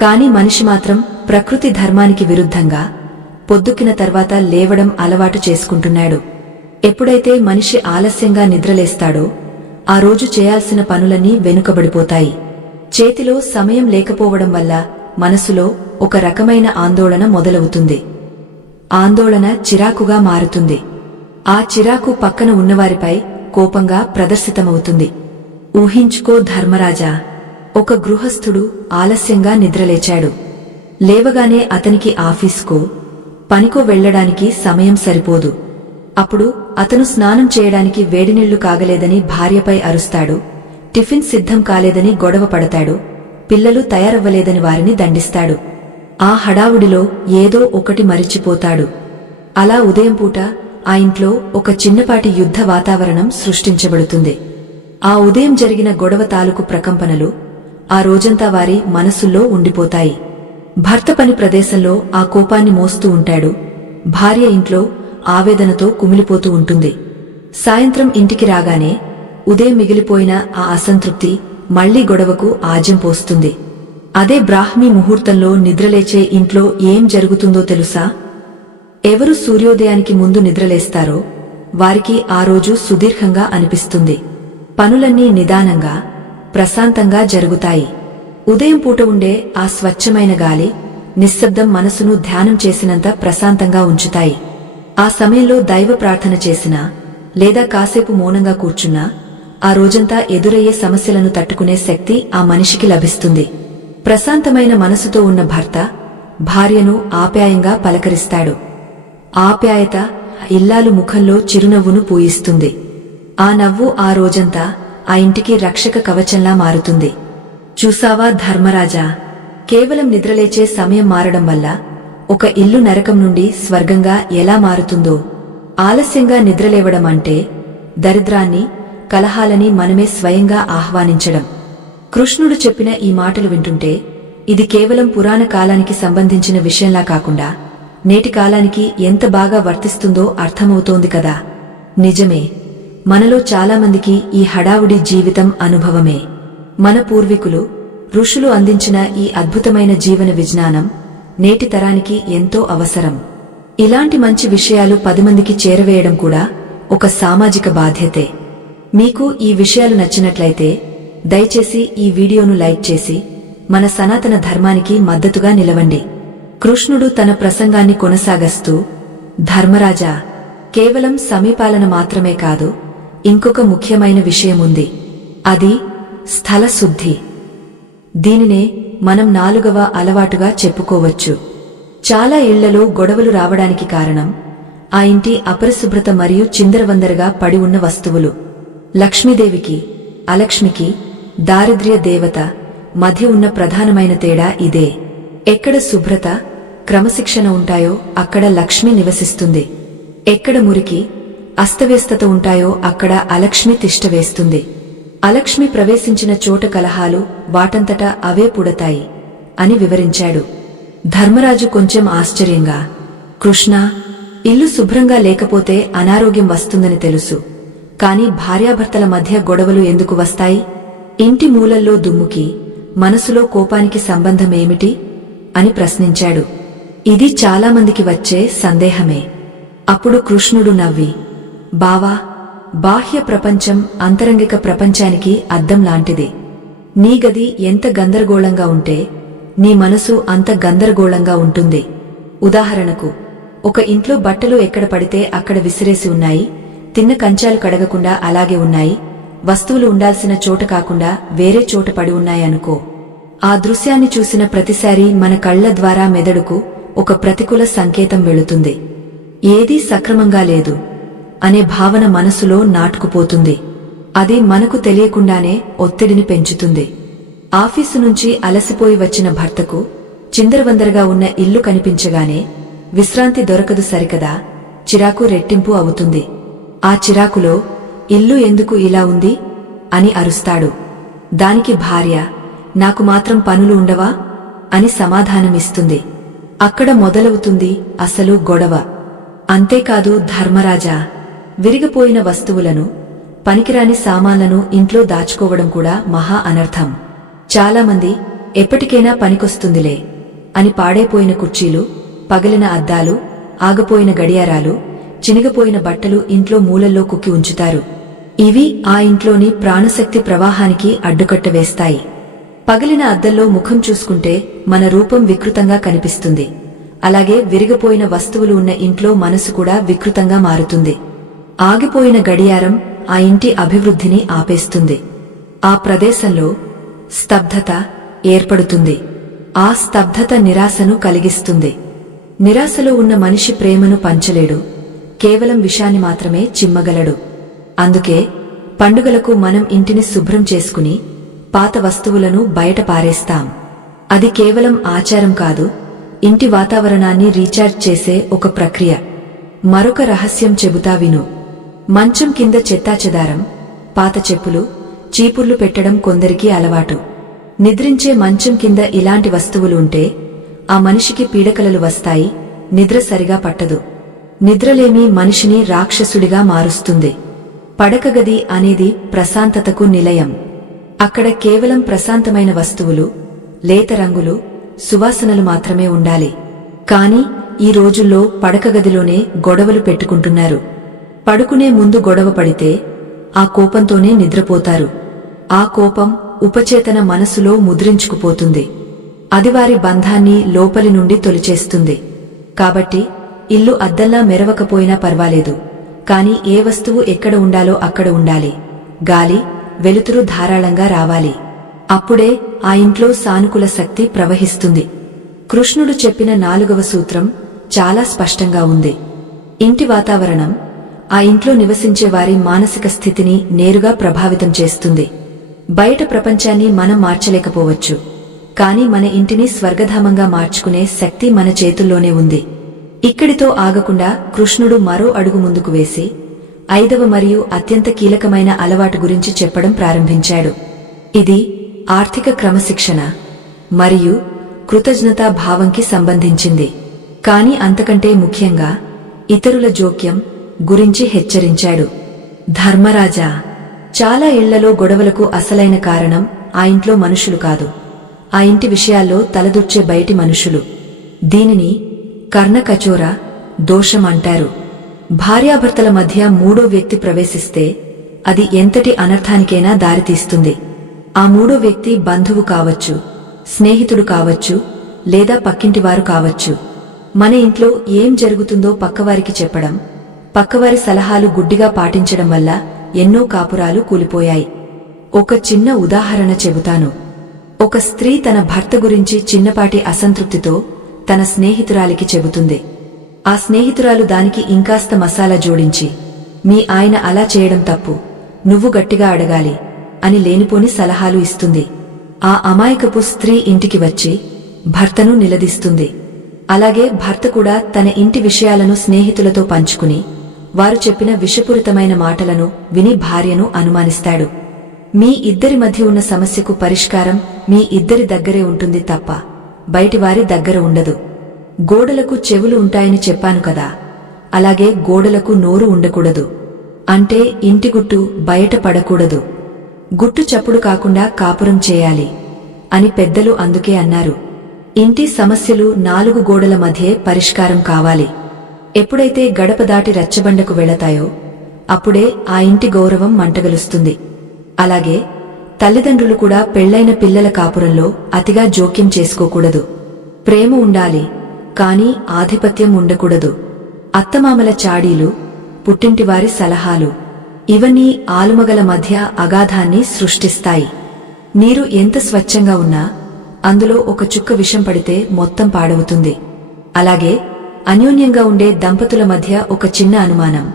కాని మనిషి మాత్రం ప్రకృతి ధర్మానికి విరుద్ధంగా పొద్దుకిన తర్వాత లేవడం అలవాటు చేసుకుంటున్నాడు. ఎప్పుడైతే మనిషి ఆలస్యంగా నిద్రలేస్తాడో ఆ రోజు చేయాల్సిన పనులన్నీ వెనుకబడిపోతాయి. చేతిలో సమయం లేకపోవడం వల్ల మనసులో ఒక రకమైన ఆందోళన మొదలవుతుంది. ఆందోళన చిరాకుగా మారుతుంది. ఆ చిరాకు పక్కన ఉన్నవారిపై కోపంగా ప్రదర్శితమవుతుంది. ఊహించుకో ధర్మరాజా, ఒక గృహస్థుడు ఆలస్యంగా నిద్రలేచాడు. లేవగానే అతనికి ఆఫీస్కో, పనికో వెళ్లడానికి సమయం సరిపోదు. అప్పుడు అతను స్నానం చేయడానికి వేడినీళ్లు కాగలేదని భార్యపై అరుస్తాడు, టిఫిన్ సిద్ధం కాలేదని గొడవ పడతాడు, పిల్లలు తయారవ్వలేదని వారిని దండిస్తాడు. ఆ హడావుడిలో ఏదో ఒకటి మరిచిపోతాడు. అలా ఉదయం పూట ఆ ఇంట్లో ఒక చిన్నపాటి యుద్ధ వాతావరణం సృష్టించబడుతుంది. ఆ ఉదయం జరిగిన గొడవ తాలూకు ప్రకంపనలు ఆ రోజంతా వారి మనసుల్లో ఉండిపోతాయి. భర్త పని ప్రదేశంలో ఆ కోపాన్ని మోస్తూ ఉంటాడు. భార్య ఇంట్లో ఆవేదనతో కుమిలిపోతూ ఉంటుంది. సాయంత్రం ఇంటికి రాగానే ఉదయం మిగిలిపోయిన ఆ అసంతృప్తి మళ్లీ గొడవకు ఆజ్యం పోస్తుంది. అదే బ్రాహ్మీ ముహూర్తంలో నిద్రలేచే ఇంట్లో ఏం జరుగుతుందో తెలుసా? ఎవరు సూర్యోదయానికి ముందు నిద్రలేస్తారో వారికి ఆ రోజు సుదీర్ఘంగా అనిపిస్తుంది. పనులన్నీ నిదానంగా, ప్రశాంతంగా జరుగుతాయి. ఉదయం పూట ఉండే ఆ స్వచ్ఛమైన గాలి, నిశ్శబ్దం మనసును ధ్యానం చేసినంత ప్రశాంతంగా ఉంచుతాయి. ఆ సమయంలో దైవ ప్రార్థన చేసినా లేదా కాసేపు మౌనంగా కూర్చున్నా ఆ రోజంతా ఎదురయ్యే సమస్యలను తట్టుకునే శక్తి ఆ మనిషికి లభిస్తుంది. ప్రశాంతమైన మనసుతో ఉన్న భర్త భార్యను ఆప్యాయంగా పలకరిస్తాడు. ఆప్యాయత ఇల్లాలు ముఖంలో చిరునవ్వును పూయిస్తుంది. ఆ నవ్వు ఆ రోజంతా ఆ ఇంటికి రక్షక కవచంలా మారుతుంది. చూసావా ధర్మరాజా, కేవలం నిద్రలేచే సమయం మారడం వల్ల ఒక ఇల్లు నరకం నుండి స్వర్గంగా ఎలా మారుతుందో. ఆలస్యంగా నిద్రలేవడం అంటే దరిద్రాన్ని, కలహాలని మనమే స్వయంగా ఆహ్వానించడం. కృష్ణుడు చెప్పిన ఈ మాటలు వింటుంటే ఇది కేవలం పురాణ కాలానికి సంబంధించిన విషయంలా కాకుండా నేటి కాలానికి ఎంత బాగా వర్తిస్తుందో అర్థమవుతోంది కదా. నిజమే, మనలో చాలామందికి ఈ హడావుడి జీవితం అనుభవమే. మన పూర్వీకులు, ఋషులు అందించిన ఈ అద్భుతమైన జీవన విజ్ఞానం నేటి తరానికి ఎంతో అవసరం. ఇలాంటి మంచి విషయాలు 10 మందికి చేరవేయడం కూడా ఒక సామాజిక బాధ్యతే. మీకు ఈ విషయాలు నచ్చినట్లయితే దయచేసి ఈ వీడియోను లైక్ చేసి మన సనాతన ధర్మానికి మద్దతుగా నిలవండి. కృష్ణుడు తన ప్రసంగాన్ని కొనసాగస్తూ, ధర్మరాజా, కేవలం సమీపాలన మాత్రమే కాదు, ఇంకొక ముఖ్యమైన విషయముంది. అది స్థల శుద్ధి. దీనినే మనం 4వ అలవాటుగా చెప్పుకోవచ్చు. చాలా ఇళ్లలో గొడవలు రావడానికి కారణం ఆ ఇంటి అపరిశుభ్రత మరియు చిందరవందరగా పడి ఉన్న వస్తువులు. లక్ష్మీదేవికి, అలక్ష్మికి, దారిద్ర్య దేవత మధ్య ఉన్న ప్రధానమైన తేడా ఇదే. ఎక్కడ శుభ్రత, క్రమశిక్షణ ఉంటాయో అక్కడ లక్ష్మి నివసిస్తుంది. ఎక్కడ మురికి, అస్తవ్యస్తత ఉంటాయో అక్కడ అలక్ష్మి తిష్టవేస్తుంది. అలక్ష్మి ప్రవేశించిన చోట కలహాలు వాటంతటా అవే పుడతాయి అని వివరించాడు. ధర్మరాజు కొంచెం ఆశ్చర్యంగా, కృష్ణా, ఇల్లు శుభ్రంగా లేకపోతే అనారోగ్యం వస్తుందని తెలుసు, కాని భార్యాభర్తల మధ్య గొడవలు ఎందుకు వస్తాయి? ఇంటి మూలల్లో దుమ్ముకి మనసులో కోపానికి సంబంధమేమిటి అని ప్రశ్నించాడు. ఇది చాలామందికి వచ్చే సందేహమే. అప్పుడు కృష్ణుడు నవ్వి, బావా, బాహ్య ప్రపంచం అంతరంగిక ప్రపంచానికి అద్దం లాంటిది. నీ గది ఎంత గందరగోళంగా ఉంటే నీ మనసు అంత గందరగోళంగా ఉంటుంది. ఉదాహరణకు, ఒక ఇంట్లో బట్టలు ఎక్కడ పడితే అక్కడ విసిరేసి ఉన్నాయి, తిన్న కంచాలు కడగకుండా అలాగే ఉన్నాయి, వస్తువులు ఉండాల్సిన చోట కాకుండా వేరే చోట పడి ఉన్నాయనుకో. ఆ దృశ్యాన్ని చూసిన ప్రతిసారి మన కళ్ల ద్వారా మెదడుకు ఒక ప్రతికూల సంకేతం వెళుతుంది. ఏదీ సక్రమంగా లేదు అనే భావన మనసులో నాటుకుపోతుంది. అది మనకు తెలియకుండానే ఒత్తిడిని పెంచుతుంది. ఆఫీసు నుంచి అలసిపోయి వచ్చిన భర్తకు చిందరవందరగా ఉన్న ఇల్లు కనిపించగానే విశ్రాంతి దొరకదు సరికదా, చిరాకు రెట్టింపు అవుతుంది. ఆ చిరాకులో ఇల్లు ఎందుకు ఇలా ఉంది అని అరుస్తాడు. దానికి భార్య, నాకు మాత్రం పనులు ఉండవా అని సమాధానమిస్తుంది. అక్కడ మొదలవుతుంది అసలు గొడవ. అంతేకాదు ధర్మరాజా, విరిగిపోయిన వస్తువులను, పనికిరాని సామాన్లను ఇంట్లో దాచుకోవడం కూడా మహా అనర్థం. చాలామంది ఎప్పటికైనా పనికొస్తుందిలే అని పాడైపోయిన కుర్చీలు, పగిలిన అద్దాలు, ఆగపోయిన గడియారాలు, చినిగిపోయిన బట్టలు ఇంట్లో మూలల్లో కుక్కి ఉంచుతారు. ఇవి ఆ ఇంట్లోని ప్రాణశక్తి ప్రవాహానికి అడ్డుకట్ట వేస్తాయి. పగిలిన అద్దంలో ముఖం చూసుకుంటే మన రూపం వికృతంగా కనిపిస్తుంది. అలాగే విరిగిపోయిన వస్తువులు ఉన్న ఇంట్లో మనసు కూడా వికృతంగా మారుతుంది. ఆగిపోయిన గడియారం ఆ ఇంటి అభివృద్ధిని ఆపేస్తుంది. ఆ ప్రదేశంలో స్తబ్దత ఏర్పడుతుంది. ఆ స్తబ్దత నిరాశను కలిగిస్తుంది. నిరాశలో ఉన్న మనిషి ప్రేమను పంచలేడు, కేవలం విషాన్ని మాత్రమే చిమ్మగలడు. అందుకే పండుగలకు మనం ఇంటిని శుభ్రం చేసుకుని పాత వస్తువులను బయట పారేస్తాం. అది కేవలం ఆచారం కాదు, ఇంటి వాతావరణాన్ని రీఛార్జ్ చేసే ఒక ప్రక్రియ. మరొక రహస్యం చెబుతా విను. మంచం కింద చెత్తాచెదారం, పాత చెప్పులు, చీపుర్లు పెట్టడం కొందరికి అలవాటు. నిద్రించే మంచం కింద ఇలాంటి వస్తువులు ఉంటే ఆ మనిషికి పీడకలలు వస్తాయి, నిద్ర సరిగా పట్టదు. నిద్రలేమి మనిషిని రాక్షసుడిగా మారుస్తుంది. పడకగది అనేది ప్రశాంతతకు నిలయం. అక్కడ కేవలం ప్రశాంతమైన వస్తువులు, లేత రంగులు, సువాసనలు మాత్రమే ఉండాలి. కాని ఈ రోజుల్లో పడకగదిలోనే గొడవలు పెట్టుకుంటున్నారు. పడుకునే ముందు గొడవ పడితే ఆ కోపంతోనే నిద్రపోతారు. ఆ కోపం ఉపచేతన మనసులో ముద్రించుకుపోతుంది. అది వారి బంధాన్ని లోపలి నుండి తొలిచేస్తుంది. కాబట్టి ఇల్లు అద్దంలా మెరవకపోయినా పర్వాలేదు, కాని ఏ వస్తువు ఎక్కడ ఉండాలో అక్కడ ఉండాలి. గాలి, వెలుతురు ధారాళంగా రావాలి. అప్పుడే ఆ ఇంట్లో సానుకూల శక్తి ప్రవహిస్తుంది. కృష్ణుడు చెప్పిన 4వ సూత్రం చాలా స్పష్టంగా ఉంది. ఇంటి వాతావరణం ఆ ఇంట్లో నివసించే వారి మానసిక స్థితిని నేరుగా ప్రభావితం చేస్తుంది. బయట ప్రపంచాన్ని మనం మార్చలేకపోవచ్చు, కాని మన ఇంటిని స్వర్గధామంగా మార్చుకునే శక్తి మన చేతుల్లోనే ఉంది. ఇక్కడితో ఆగకుండా కృష్ణుడు మరో అడుగు ముందుకు వేసి 5వ మరియు అత్యంత కీలకమైన అలవాటు గురించి చెప్పడం ప్రారంభించాడు. ఇది ఆర్థిక క్రమశిక్షణ మరియు కృతజ్ఞతా భావంకి సంబంధించింది. కాని అంతకంటే ముఖ్యంగా ఇతరుల జోక్యం గురించి హెచ్చరించాడు. ధర్మరాజా, చాలా ఇళ్లలో గొడవలకు అసలైన కారణం ఆ ఇంట్లో మనుషులు కాదు, ఆ ఇంటి విషయాల్లో తలదూర్చే బయటి మనుషులు. దీనిని కర్ణకచోర దోషం అంటారు. భార్యాభర్తల మధ్య 3వ వ్యక్తి ప్రవేశిస్తే అది ఎంతటి అనర్థానికైనా దారితీస్తుంది. ఆ 3వ వ్యక్తి బంధువు కావచ్చు, స్నేహితుడు కావచ్చు, లేదా పక్కింటివారు కావచ్చు. మన ఇంట్లో ఏం జరుగుతుందో పక్కవారికి చెప్పడం, పక్కవారి సలహాలు గుడ్డిగా పాటించడం వల్ల ఎన్నో కాపురాలు కూలిపోయాయి. ఒక చిన్న ఉదాహరణ చెబుతాను. ఒక స్త్రీ తన భర్త గురించి చిన్నపాటి అసంతృప్తితో తన స్నేహితురాలికి చెబుతుంది. ఆ స్నేహితురాలు దానికి ఇంకాస్త మసాలా జోడించి, మీ ఆయన అలా చేయడం తప్పు, నువ్వు గట్టిగా అడగాలి అని లేనిపోని సలహాలు ఇస్తుంది. ఆ అమాయకపు స్త్రీ ఇంటికి వచ్చి భర్తను నిలదీస్తుంది. అలాగే భర్త కూడా తన ఇంటి విషయాలను స్నేహితులతో పంచుకుని వారు చెప్పిన విషపూరితమైన మాటలను విని భార్యను అనుమానిస్తాడు. మీ ఇద్దరి మధ్య ఉన్న సమస్యకు పరిష్కారం మీ ఇద్దరి దగ్గరే ఉంటుంది తప్ప బయటివారి దగ్గర ఉండదు. గోడలకు చెవులు ఉంటాయని చెప్పాను కదా, అలాగే గోడలకు నోరు ఉండకూడదు. అంటే ఇంటి గుట్టు బయట పడకూడదు. గుట్టు చప్పుడు కాకుండా కాపురం చేయాలి అని పెద్దలు అందుకే అన్నారు. ఇంటి సమస్యలు 4 గోడల మధ్యే పరిష్కారం కావాలి. ఎప్పుడైతే గడప దాటి రచ్చబండకు వెళతాయో అప్పుడే ఆ ఇంటి గౌరవం మంటగలుస్తుంది. అలాగే తల్లిదండ్రులు కూడా పెళ్లైన పిల్లల కాపురంలో అతిగా జోక్యం చేసుకోకూడదు. ప్రేమ ఉండాలి, కాని ఆధిపత్యం ఉండకూడదు. అత్తమామల చాడీలు, పుట్టింటివారి సలహాలు ఇవన్నీ ఆలుమగల మధ్య అగాధాన్ని సృష్టిస్తాయి. నీరు ఎంత స్వచ్ఛంగా ఉన్నా అందులో ఒక చుక్క విషం పడితే మొత్తం పాడవుతుంది. అలాగే అన్యోన్యంగా ఉండే దంపతుల మధ్య ఒక చిన్న అనుమానం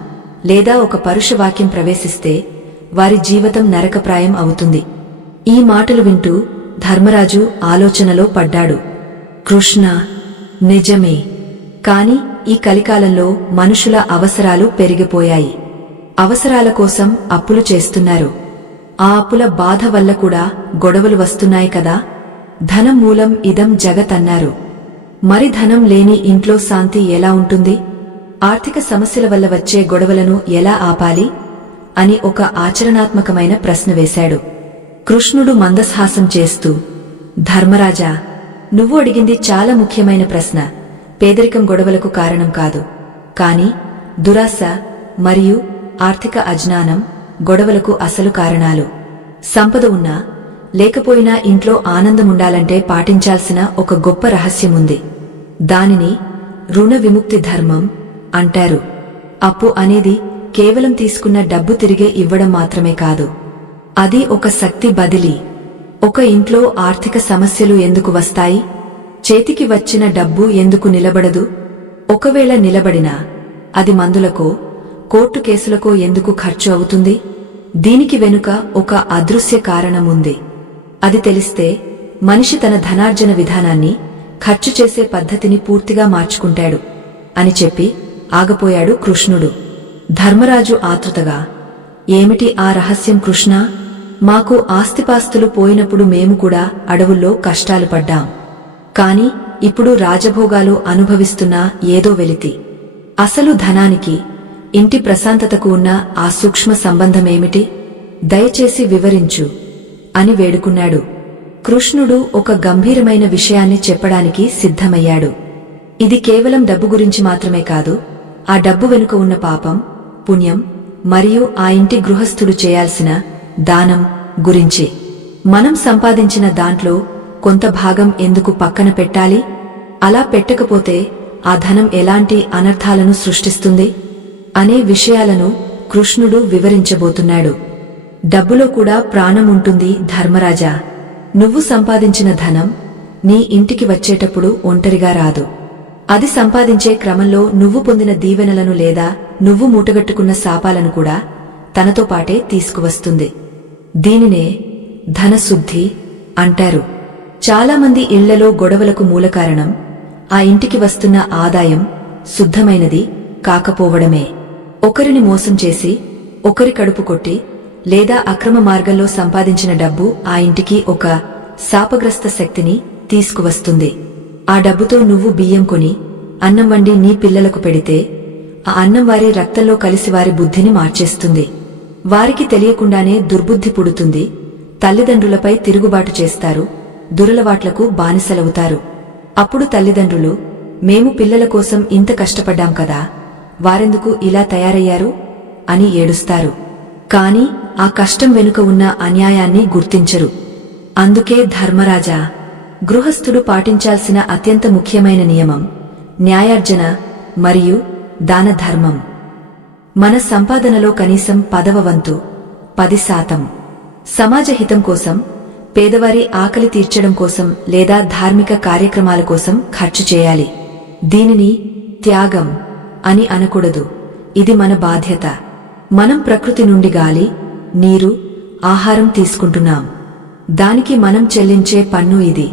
లేదా ఒక పరుష వాక్యం ప్రవేశిస్తే వారి జీవితం నరకప్రాయం అవుతుంది. ఈ మాటలు వింటూ ధర్మరాజు ఆలోచనలో పడ్డాడు. కృష్ణ, నిజమే. కాని ఈ కలికాలంలో మనుషుల అవసరాలు పెరిగిపోయాయి. అవసరాల కోసం అప్పులు చేస్తున్నారు. ఆ అప్పుల బాధ వల్ల కూడా గొడవలు వస్తున్నాయి కదా. ధనం మూలం ఇదం జగత్ అన్నారు. మరి ధనం లేని ఇంట్లో శాంతి ఎలా ఉంటుంది? ఆర్థిక సమస్యల వల్ల వచ్చే గొడవలను ఎలా ఆపాలి అని ఒక ఆచరణాత్మకమైన ప్రశ్న వేశాడు. కృష్ణుడు మందస్హాసం చేస్తూ, ధర్మరాజా, నువ్వు అడిగింది చాలా ముఖ్యమైన ప్రశ్న. పేదరికం గొడవలకు కారణం కాదు, కాని దురాశ మరియు ఆర్థిక అజ్ఞానం గొడవలకు అసలు కారణాలు. సంపద ఉన్నా లేకపోయినా ఇంట్లో ఆనందముండాలంటే పాటించాల్సిన ఒక గొప్ప రహస్యముంది. దానిని రుణ విముక్తి ధర్మం అంటారు. అప్పు అనేది కేవలం తీసుకున్న డబ్బు తిరిగే ఇవ్వడం మాత్రమే కాదు, అది ఒక శక్తి బదిలీ. ఒక ఇంట్లో ఆర్థిక సమస్యలు ఎందుకు వస్తాయి? చేతికి వచ్చిన డబ్బు ఎందుకు నిలబడదు? ఒకవేళ నిలబడినా అది మందులకో కోర్టు కేసులకో ఎందుకు ఖర్చు అవుతుంది? దీనికి వెనుక ఒక అదృశ్య కారణముంది. అది తెలిస్తే మనిషి తన ధనార్జన విధానాన్ని, ఖర్చు చేసే పద్ధతిని పూర్తిగా మార్చుకుంటాడు అని చెప్పి ఆగపోయాడు కృష్ణుడు. ధర్మరాజు ఆతృతగా, ఏమిటి ఆ రహస్యం కృష్ణా? మాకు ఆస్తిపాస్తులు పోయినప్పుడు మేము కూడా అడవుల్లో కష్టాలు పడ్డాం. కాని ఇప్పుడు రాజభోగాలు అనుభవిస్తున్న ఏదో వెలితి. అసలు ధనానికి ఇంటి ప్రశాంతతకు ఉన్న ఆ సూక్ష్మ సంబంధమేమిటి? దయచేసి వివరించు అని వేడుకున్నాడు. కృష్ణుడు ఒక గంభీరమైన విషయాన్ని చెప్పడానికి సిద్ధమయ్యాడు. ఇది కేవలం డబ్బు గురించి మాత్రమే కాదు, ఆ డబ్బు వెనుక ఉన్న పాపం, పుణ్యం మరియు ఆ ఇంటి గృహస్థుడు చేయాల్సిన దానం గురించి. మనం సంపాదించిన దాంట్లో కొంత భాగం ఎందుకు పక్కన పెట్టాలి? అలా పెట్టకపోతే ఆ ధనం ఎలాంటి అనర్థాలను సృష్టిస్తుంది అనే విషయాలను కృష్ణుడు వివరించబోతున్నాడు. డబ్బులో కూడా ప్రాణం ఉంటుంది ధర్మరాజా. నువ్వు సంపాదించిన ధనం నీ ఇంటికి వచ్చేటప్పుడు ఒంటరిగా రాదు. అది సంపాదించే క్రమంలో నువ్వు పొందిన దీవెనలను లేదా నువ్వు మూటగట్టుకున్న శాపాలను కూడా తనతో పాటే తీసుకువస్తుంది. దీనినే ధనశుద్ధి అంటారు. చాలామంది ఇళ్లలో గొడవలకు మూలకారణం ఆ ఇంటికి వస్తున్న ఆదాయం శుద్ధమైనది కాకపోవడమే. ఒకరిని మోసం చేసి, ఒకరి కడుపు కొట్టి లేదా అక్రమ మార్గంలో సంపాదించిన డబ్బు ఆ ఇంటికి ఒక శాపగ్రస్త శక్తిని తీసుకువస్తుంది. ఆ డబ్బుతో నువ్వు బియ్యం కొని అన్నం వండి నీ పిల్లలకు పెడితే ఆ అన్నం వారి రక్తంలో కలిసి వారి బుద్ధిని మార్చేస్తుంది. వారికి తెలియకుండానే దుర్బుద్ధి పుడుతుంది. తల్లిదండ్రులపై తిరుగుబాటు చేస్తారు, దురలవాట్లకు బానిసలవుతారు. అప్పుడు తల్లిదండ్రులు, మేము పిల్లల కోసం ఇంత కష్టపడ్డాం కదా, వారెందుకు ఇలా తయారయ్యారు అని ఏడుస్తారు. కాని ఆ కష్టం వెనుక ఉన్న అన్యాయాన్ని గుర్తించరు. అందుకే ధర్మరాజా, గృహస్థుడు పాటించాల్సిన అత్యంత ముఖ్యమైన నియమం న్యాయార్జన మరియు దానధర్మం. మన సంపాదనలో కనీసం 10వ వంతు 10% సమాజ హితం కోసం, పేదవారి ఆకలి తీర్చడం కోసం లేదా ధార్మిక కార్యక్రమాల కోసం ఖర్చు చేయాలి. దీనిని త్యాగం అని అనకూడదు, ఇది మన బాధ్యత. మనం ప్రకృతి నుండి గాలి, నీరు, ఆహారం తీసుకుంటున్నాం. దానికి మనం చెల్లించే పన్ను ఇది.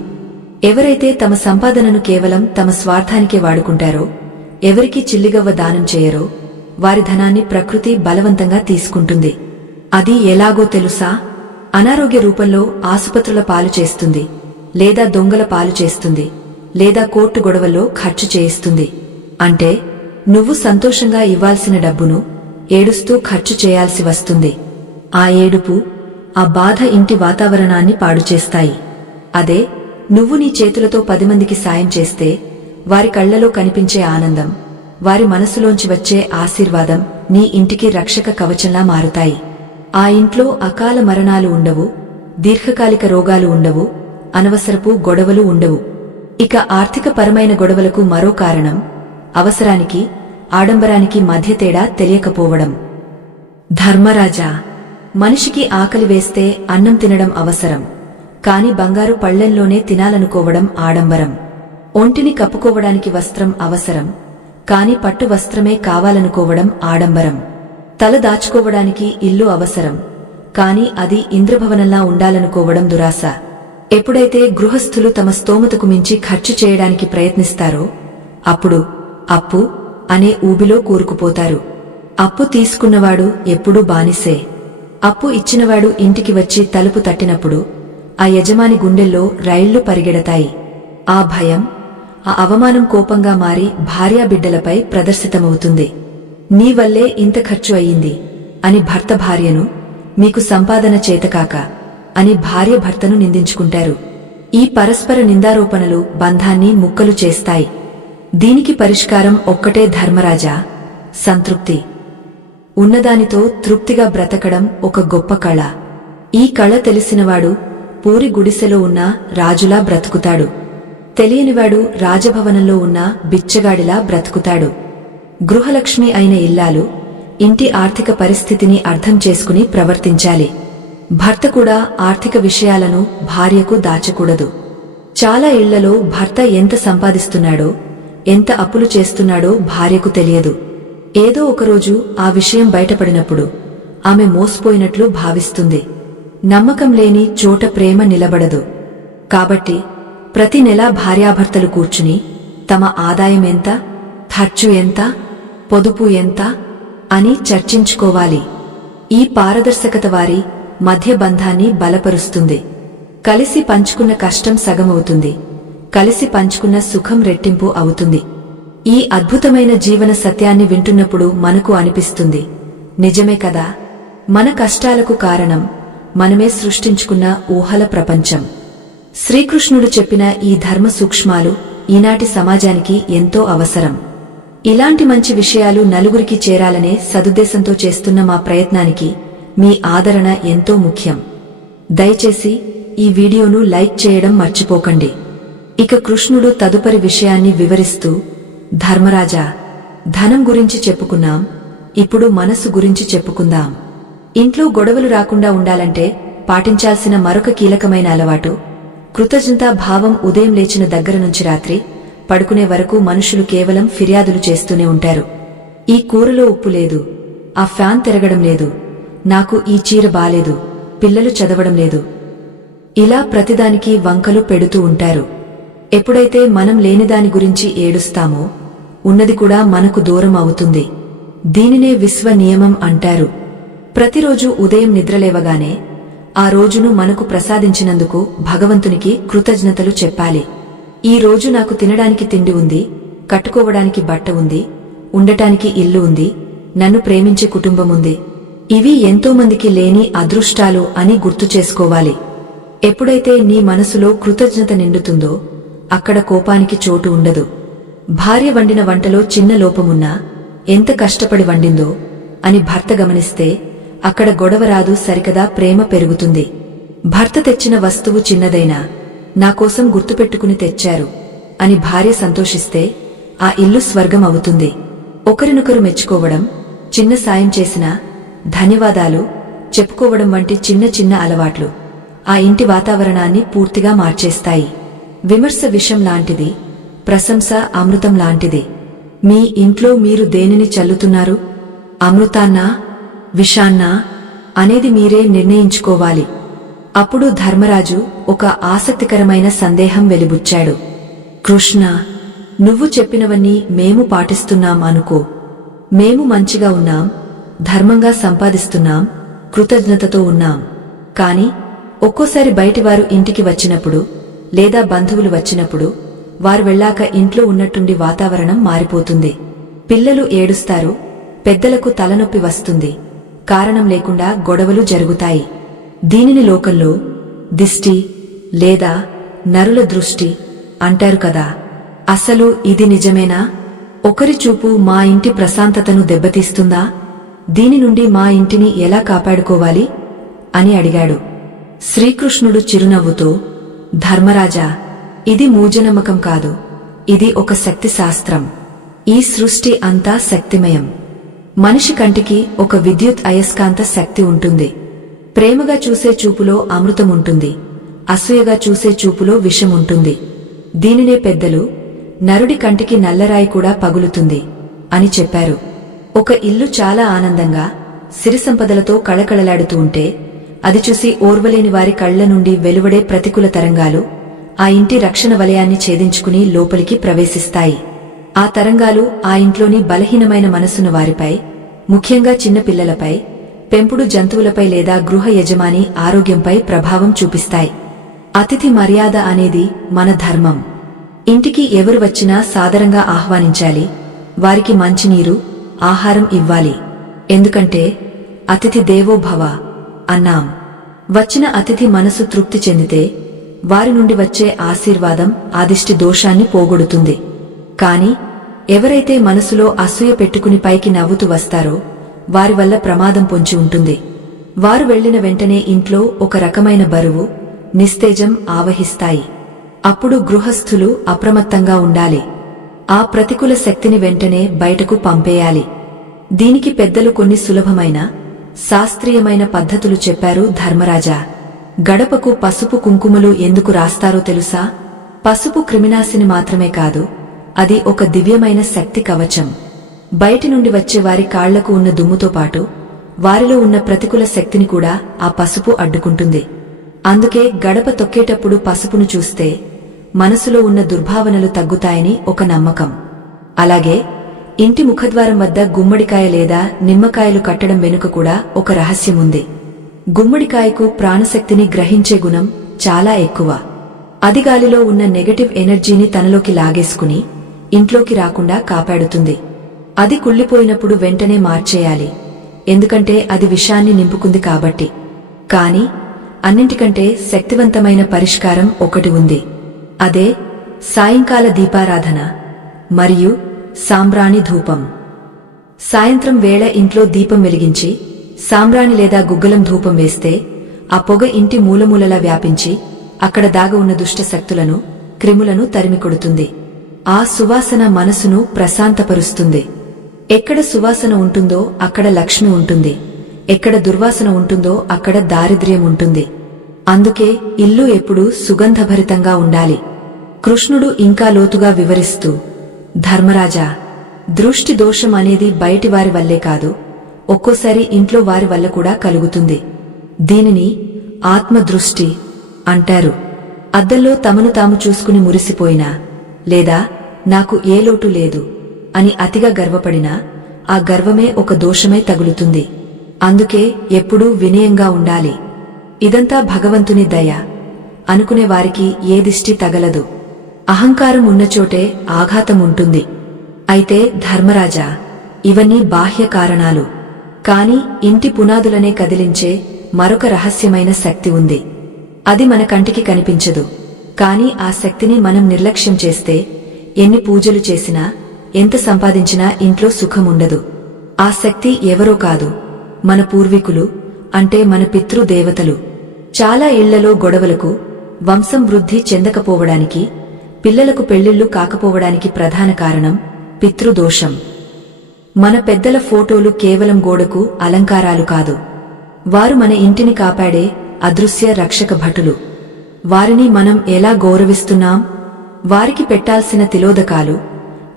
ఎవరైతే తమ సంపాదనను కేవలం తమ స్వార్థానికే వాడుకుంటారో, ఎవరికీ చిల్లిగవ్వ దానం చేయరో, వారి ధనాన్ని ప్రకృతి బలవంతంగా తీసుకుంటుంది. అది ఎలాగో తెలుసా? అనారోగ్య రూపంలో ఆసుపత్రుల పాలు చేస్తుంది, లేదా దొంగల పాలు చేస్తుంది, లేదా కోర్టు గొడవల్లో ఖర్చు చేయిస్తుంది. అంటే నువ్వు సంతోషంగా ఇవ్వాల్సిన డబ్బును ఏడుస్తూ ఖర్చు చేయాల్సి వస్తుంది. ఆ ఏడుపు, ఆ బాధ ఇంటి వాతావరణాన్ని పాడుచేస్తాయి. అదే నువ్వు నీ చేతులతో 10 మందికి సాయం చేస్తే వారి కళ్లలో కనిపించే ఆనందం, వారి మనసులోంచి వచ్చే ఆశీర్వాదం నీ ఇంటికి రక్షక కవచంలా మారుతాయి. ఆ ఇంట్లో అకాల మరణాలు ఉండవు, దీర్ఘకాలిక రోగాలు ఉండవు, అనవసరపు గొడవలు ఉండవు. ఇక ఆర్థిక పరమైన గొడవలకు మరో కారణం అవసరానికి, ఆడంబరానికి మధ్య తేడా తెలియకపోవడం. ధర్మరాజా, మనిషికి ఆకలి వేస్తే అన్నం తినడం అవసరం, కాని బంగారు పళ్లెంలోనే తినాలనుకోవడం ఆడంబరం. ఒంటిని కప్పుకోవడానికి వస్త్రం అవసరం, కాని పట్టు వస్త్రమే కావాలనుకోవడం ఆడంబరం. తల దాచుకోవడానికి ఇల్లు అవసరం, కాని అది ఇంద్రభవనంలా ఉండాలనుకోవడం దురాశ. ఎప్పుడైతే గృహస్థులు తమ స్తోమతకు మించి ఖర్చు చేయడానికి ప్రయత్నిస్తారో అప్పుడు అప్పు అనే ఊబిలో కూరుకుపోతారు. అప్పు తీసుకున్నవాడు ఎప్పుడూ బానిసే. అప్పు ఇచ్చినవాడు ఇంటికి వచ్చి తలుపు తట్టినప్పుడు ఆ యజమాని గుండెల్లో రైళ్లు పరిగెడతాయి. ఆ భయం, ఆ అవమానం కోపంగా మారి భార్యాబిడ్డలపై ప్రదర్శితమవుతుంది. నీ వల్లే ఇంత ఖర్చు అయ్యింది అని భర్త భార్యను, మీకు సంపాదన చేతకాక అని భార్య భర్తను నిందించుకుంటారు. ఈ పరస్పర నిందారోపణలు బంధాన్ని ముక్కలు చేస్తాయి. దీనికి పరిష్కారం ఒక్కటే ధర్మరాజా, సంతృప్తి. ఉన్నదానితో తృప్తిగా బ్రతకడం ఒక గొప్ప కళ. ఈ కళ తెలిసినవాడు పూరి గుడిసెలో ఉన్న రాజులా బ్రతుకుతాడు. తెలియనివాడు రాజభవనంలో ఉన్న బిచ్చగాడిలా బ్రతుకుతాడు. గృహలక్ష్మి అయిన ఇల్లాలు ఇంటి ఆర్థిక పరిస్థితిని అర్థం చేసుకుని ప్రవర్తించాలి. భర్త కూడా ఆర్థిక విషయాలను భార్యకు దాచకూడదు. చాలా ఇళ్లలో భర్త ఎంత సంపాదిస్తున్నాడో, ఎంత అప్పులు చేస్తున్నాడో భార్యకు తెలియదు. ఏదో ఒకరోజు ఆ విషయం బయటపడినప్పుడు ఆమె మోసపోయినట్లు భావిస్తుంది. నమ్మకం లేని చోట ప్రేమ నిలబడదు. కాబట్టి ప్రతి నెలా భార్యాభర్తలు కూర్చుని తమ ఆదాయం ఎంత, ఖర్చు ఎంత, పొదుపు ఎంత అని చర్చించుకోవాలి. ఈ పారదర్శకత వారి మధ్య బంధాన్ని బలపరుస్తుంది. కలిసి పంచుకున్న కష్టం సగమవుతుంది, కలిసి పంచుకున్న సుఖం రెట్టింపు అవుతుంది. ఈ అద్భుతమైన జీవన సత్యాన్ని వింటున్నప్పుడు మనకు అనిపిస్తుంది, నిజమే కదా, మన కష్టాలకు కారణం మనమే సృష్టించుకున్న ఊహల ప్రపంచం. శ్రీకృష్ణుడు చెప్పిన ఈ ధర్మ సూక్ష్మాలు ఈనాటి సమాజానికి ఎంతో అవసరం. ఇలాంటి మంచి విషయాలు నలుగురికి చేరాలనే సదుద్దేశంతో చేస్తున్న మా ప్రయత్నానికి మీ ఆదరణ ఎంతో ముఖ్యం. దయచేసి ఈ వీడియోను లైక్ చేయడం మర్చిపోకండి. ఇక కృష్ణుడు తదుపరి విషయాన్ని వివరిస్తూ, ధర్మరాజా, ధనం గురించి చెప్పుకున్నాం, ఇప్పుడు మనసు గురించి చెప్పుకుందాం. ఇంట్లో గొడవలు రాకుండా ఉండాలంటే పాటించాల్సిన మరొక కీలకమైన అలవాటు కృతజ్ఞతా భావం. ఉదయం లేచిన దగ్గర నుంచి రాత్రి పడుకునే వరకు మనుషులు కేవలం ఫిర్యాదులు చేస్తూనే ఉంటారు. ఈ కూరలో ఉప్పు లేదు, ఆ ఫ్యాన్ తిరగడం లేదు, నాకు ఈ చీర బాలేదు, పిల్లలు చదవడం లేదు, ఇలా ప్రతిదానికి వంకలు పెడుతూ ఉంటారు. ఎప్పుడైతే మనం లేనిదాని గురించి ఏడుస్తామో ఉన్నది కూడా మనకు దూరం అవుతుంది. దీనినే విశ్వ నియమం అంటారు. ప్రతిరోజు ఉదయం నిద్రలేవగానే ఆ రోజును మనకు ప్రసాదించినందుకు భగవంతునికి కృతజ్ఞతలు చెప్పాలి. ఈ రోజు నాకు తినడానికి తిండి ఉంది, కట్టుకోవడానికి బట్ట ఉంది, ఉండటానికి ఇల్లు ఉంది, నన్ను ప్రేమించే కుటుంబం ఉంది. ఇవి ఎంతోమందికి లేని అదృష్టాలు అని గుర్తు చేసుకోవాలి. ఎప్పుడైతే నీ మనసులో కృతజ్ఞత నిండుతుందో అక్కడ కోపానికి చోటు ఉండదు. భార్య వండిన వంటలో చిన్న లోపమున్నా ఎంత కష్టపడి వండిందో అని భర్త గమనిస్తే అక్కడ గొడవ రాదు, సరికదా ప్రేమ పెరుగుతుంది. భర్త తెచ్చిన వస్తువు చిన్నదైనా నాకోసం గుర్తుపెట్టుకుని తెచ్చారు అని భార్య సంతోషిస్తే ఆ ఇల్లు స్వర్గం అవుతుంది. ఒకరినొకరు మెచ్చుకోవడం, చిన్న సాయం చేసినా ధన్యవాదాలు చెప్పుకోవడం వంటి చిన్న చిన్న అలవాట్లు ఆ ఇంటి వాతావరణాన్ని పూర్తిగా మార్చేస్తాయి. విమర్శ విషం లాంటిది, ప్రశంస అమృతం లాంటిది. మీ ఇంట్లో మీరు దేనిని చల్లుతున్నారు, అమృతాన్నా విషాన్నా అనేది మీరే నిర్ణయించుకోవాలి. అప్పుడు ధర్మరాజు ఒక ఆసక్తికరమైన సందేహం వెలిబుచ్చాడు. కృష్ణ, నువ్వు చెప్పినవన్నీ మేము పాటిస్తున్నాం అనుకో. మేము మంచిగా ఉన్నాం, ధర్మంగా సంపాదిస్తున్నాం, కృతజ్ఞతతో ఉన్నాం. కాని ఒక్కోసారి బయటివారు ఇంటికి వచ్చినప్పుడు లేదా బంధువులు వచ్చినప్పుడు వారు వెళ్ళాక ఇంట్లో ఉన్నట్టుండి వాతావరణం మారిపోతుంది. పిల్లలు ఏడుస్తారు, పెద్దలకు తలనొప్పి వస్తుంది, కారణం లేకుండా గొడవలు జరుగుతాయి. దీనిని లోకంలో దిష్టి లేదా నరుల దృష్టి అంటారు కదా. అసలు ఇది నిజమేనా? ఒకరి చూపు మా ఇంటి ప్రశాంతతను దెబ్బతీస్తుందా? దీని నుండి మా ఇంటిని ఎలా కాపాడుకోవాలి అని అడిగాడు. శ్రీకృష్ణుడు చిరునవ్వుతో, ధర్మరాజా, ఇది మూఢనమ్మకం కాదు, ఇది ఒక శక్తి శాస్త్రం. ఈ సృష్టి అంతా శక్తిమయం. మనిషి కంటికి ఒక విద్యుత్ అయస్కాంత శక్తి ఉంటుంది. ప్రేమగా చూసే చూపులో అమృతముంటుంది, అసూయగా చూసే చూపులో విషముంటుంది. దీనినే పెద్దలు నరుడి కంటికి నల్లరాయి కూడా పగులుతుంది అని చెప్పారు. ఒక ఇల్లు చాలా ఆనందంగా సిరిసంపదలతో కళకళలాడుతూ ఉంటే అది చూసి ఓర్వలేని వారి కళ్ల నుండి వెలువడే ప్రతికూల తరంగాలు ఆ ఇంటి రక్షణ వలయాన్ని ఛేదించుకుని లోపలికి ప్రవేశిస్తాయి. ఆ తరంగాలు ఆ ఇంట్లోని బలహీనమైన మనసున్న వారిపై, ముఖ్యంగా చిన్న పిల్లలపై, పెంపుడు జంతువులపై లేదా గృహ యజమాని ఆరోగ్యంపై ప్రభావం చూపిస్తాయి. అతిథి మర్యాద అనేది మన ధర్మం. ఇంటికి ఎవరు వచ్చినా సాదరంగా ఆహ్వానించాలి, వారికి మంచినీరు, ఆహారం ఇవ్వాలి. ఎందుకంటే అతిథి దేవో భవ అన్నాం. వచ్చిన అతిథి మనసు తృప్తి చెందితే వారి నుండి వచ్చే ఆశీర్వాదం ఆ దిష్టి దోషాన్ని పోగొడుతుంది. కాని ఎవరైతే మనసులో అసూయ పెట్టుకుని పైకి నవ్వుతూ వస్తారో వారి వల్ల ప్రమాదం పొంచి ఉంటుంది. వారు వెళ్లిన వెంటనే ఇంట్లో ఒక రకమైన బరువు, నిస్తేజం ఆవహిస్తాయి. అప్పుడు గృహస్థులు అప్రమత్తంగా ఉండాలి. ఆ ప్రతికూల శక్తిని వెంటనే బయటకు పంపేయాలి. దీనికి పెద్దలు కొన్ని సులభమైన, శాస్త్రీయమైన పద్ధతులు చెప్పారు. ధర్మరాజా, గడపకు పసుపు కుంకుమలు ఎందుకు రాస్తారో తెలుసా? పసుపు క్రిమినాశిని మాత్రమే కాదు, అది ఒక దివ్యమైన శక్తి కవచం. బయటి నుండి వచ్చే వారి కాళ్లకు ఉన్న దుమ్ముతో పాటు వారిలో ఉన్న ప్రతికూల శక్తిని కూడా ఆ పసుపు అడ్డుకుంటుంది. అందుకే గడప తొక్కేటప్పుడు పసుపును చూస్తే మనసులో ఉన్న దుర్భావనలు తగ్గుతాయని ఒక నమ్మకం. అలాగే ఇంటి ముఖద్వారం వద్ద గుమ్మడికాయ లేదా నిమ్మకాయలు కట్టడం వెనుక కూడా ఒక రహస్యముంది. గుమ్మడికాయకు ప్రాణశక్తిని గ్రహించే గుణం చాలా ఎక్కువ. అది గాలిలో ఉన్న నెగటివ్ ఎనర్జీని తనలోకి లాగేసుకుని ఇంట్లోకి రాకుండా కాపాడుతుంది. అది కుళ్ళిపోయినప్పుడు వెంటనే మార్చేయాలి, ఎందుకంటే అది విషాన్ని నింపుకుంది కాబట్టి. కాని అన్నింటికంటే శక్తివంతమైన పరిష్కారం ఒకటి ఉంది. అదే సాయంకాల దీపారాధన మరియు సాంబ్రాణి ధూపం. సాయంత్రం వేళ ఇంట్లో దీపం వెలిగించి సాంబ్రాణి లేదా గుగ్గలం ధూపం వేస్తే ఆ పొగ ఇంటి మూలమూలలా వ్యాపించి అక్కడ దాగ ఉన్న దుష్ట శక్తులను, క్రిములను తరిమికొడుతుంది. ఆ సువాసన మనసును ప్రశాంతపరుస్తుంది. ఎక్కడ సువాసన ఉంటుందో అక్కడ లక్ష్మి ఉంటుంది, ఎక్కడ దుర్వాసన ఉంటుందో అక్కడ దారిద్ర్యం ఉంటుంది. అందుకే ఇల్లు ఎప్పుడూ సుగంధభరితంగా ఉండాలి. కృష్ణుడు ఇంకా లోతుగా వివరిస్తూ, ధర్మరాజా, దృష్టి దోషం అనేది బయటివారి వల్లే కాదు, ఒక్కోసారి ఇంట్లో వారి వల్ల కూడా కలుగుతుంది. దీనిని ఆత్మదృష్టి అంటారు. అద్దంలో తమను తాము చూసుకుని మురిసిపోయినా, లేదా నాకు ఏ లోటు లేదు అని అతిగా గర్వపడినా ఆ గర్వమే ఒక దోషమై తగులుతుంది. అందుకే ఎప్పుడూ వినయంగా ఉండాలి. ఇదంతా భగవంతుని దయ అనుకునే వారికి ఏ దిష్టి తగలదు. అహంకారం ఉన్నచోటే ఆఘాతం ఉంటుంది. అయితే ధర్మరాజా, ఇవన్నీ బాహ్య కారణాలు. కాని ఇంటి పునాదులనే కదిలించే మరొక రహస్యమైన శక్తి ఉంది. అది మన కంటికి కనిపించదు, కాని ఆ శక్తిని మనం నిర్లక్ష్యం చేస్తే ఎన్ని పూజలు చేసినా, ఎంత సంపాదించినా ఇంట్లో సుఖముండదు. ఆ శక్తి ఎవరో కాదు, మన పూర్వీకులు, అంటే మన పితృదేవతలు. చాలా ఇళ్లలో గొడవలకు, వంశం వృద్ధి చెందకపోవడానికి, పిల్లలకు పెళ్లిళ్లు కాకపోవడానికి ప్రధాన కారణం పితృదోషం. మన పెద్దల ఫోటోలు కేవలం గోడకు అలంకారాలు కాదు, వారు మన ఇంటిని కాపాడే అదృశ్య రక్షక భటులు. వారిని మనం ఎలా గౌరవిస్తున్నాం? వారికి పెట్టాల్సిన తిలోదకాలు,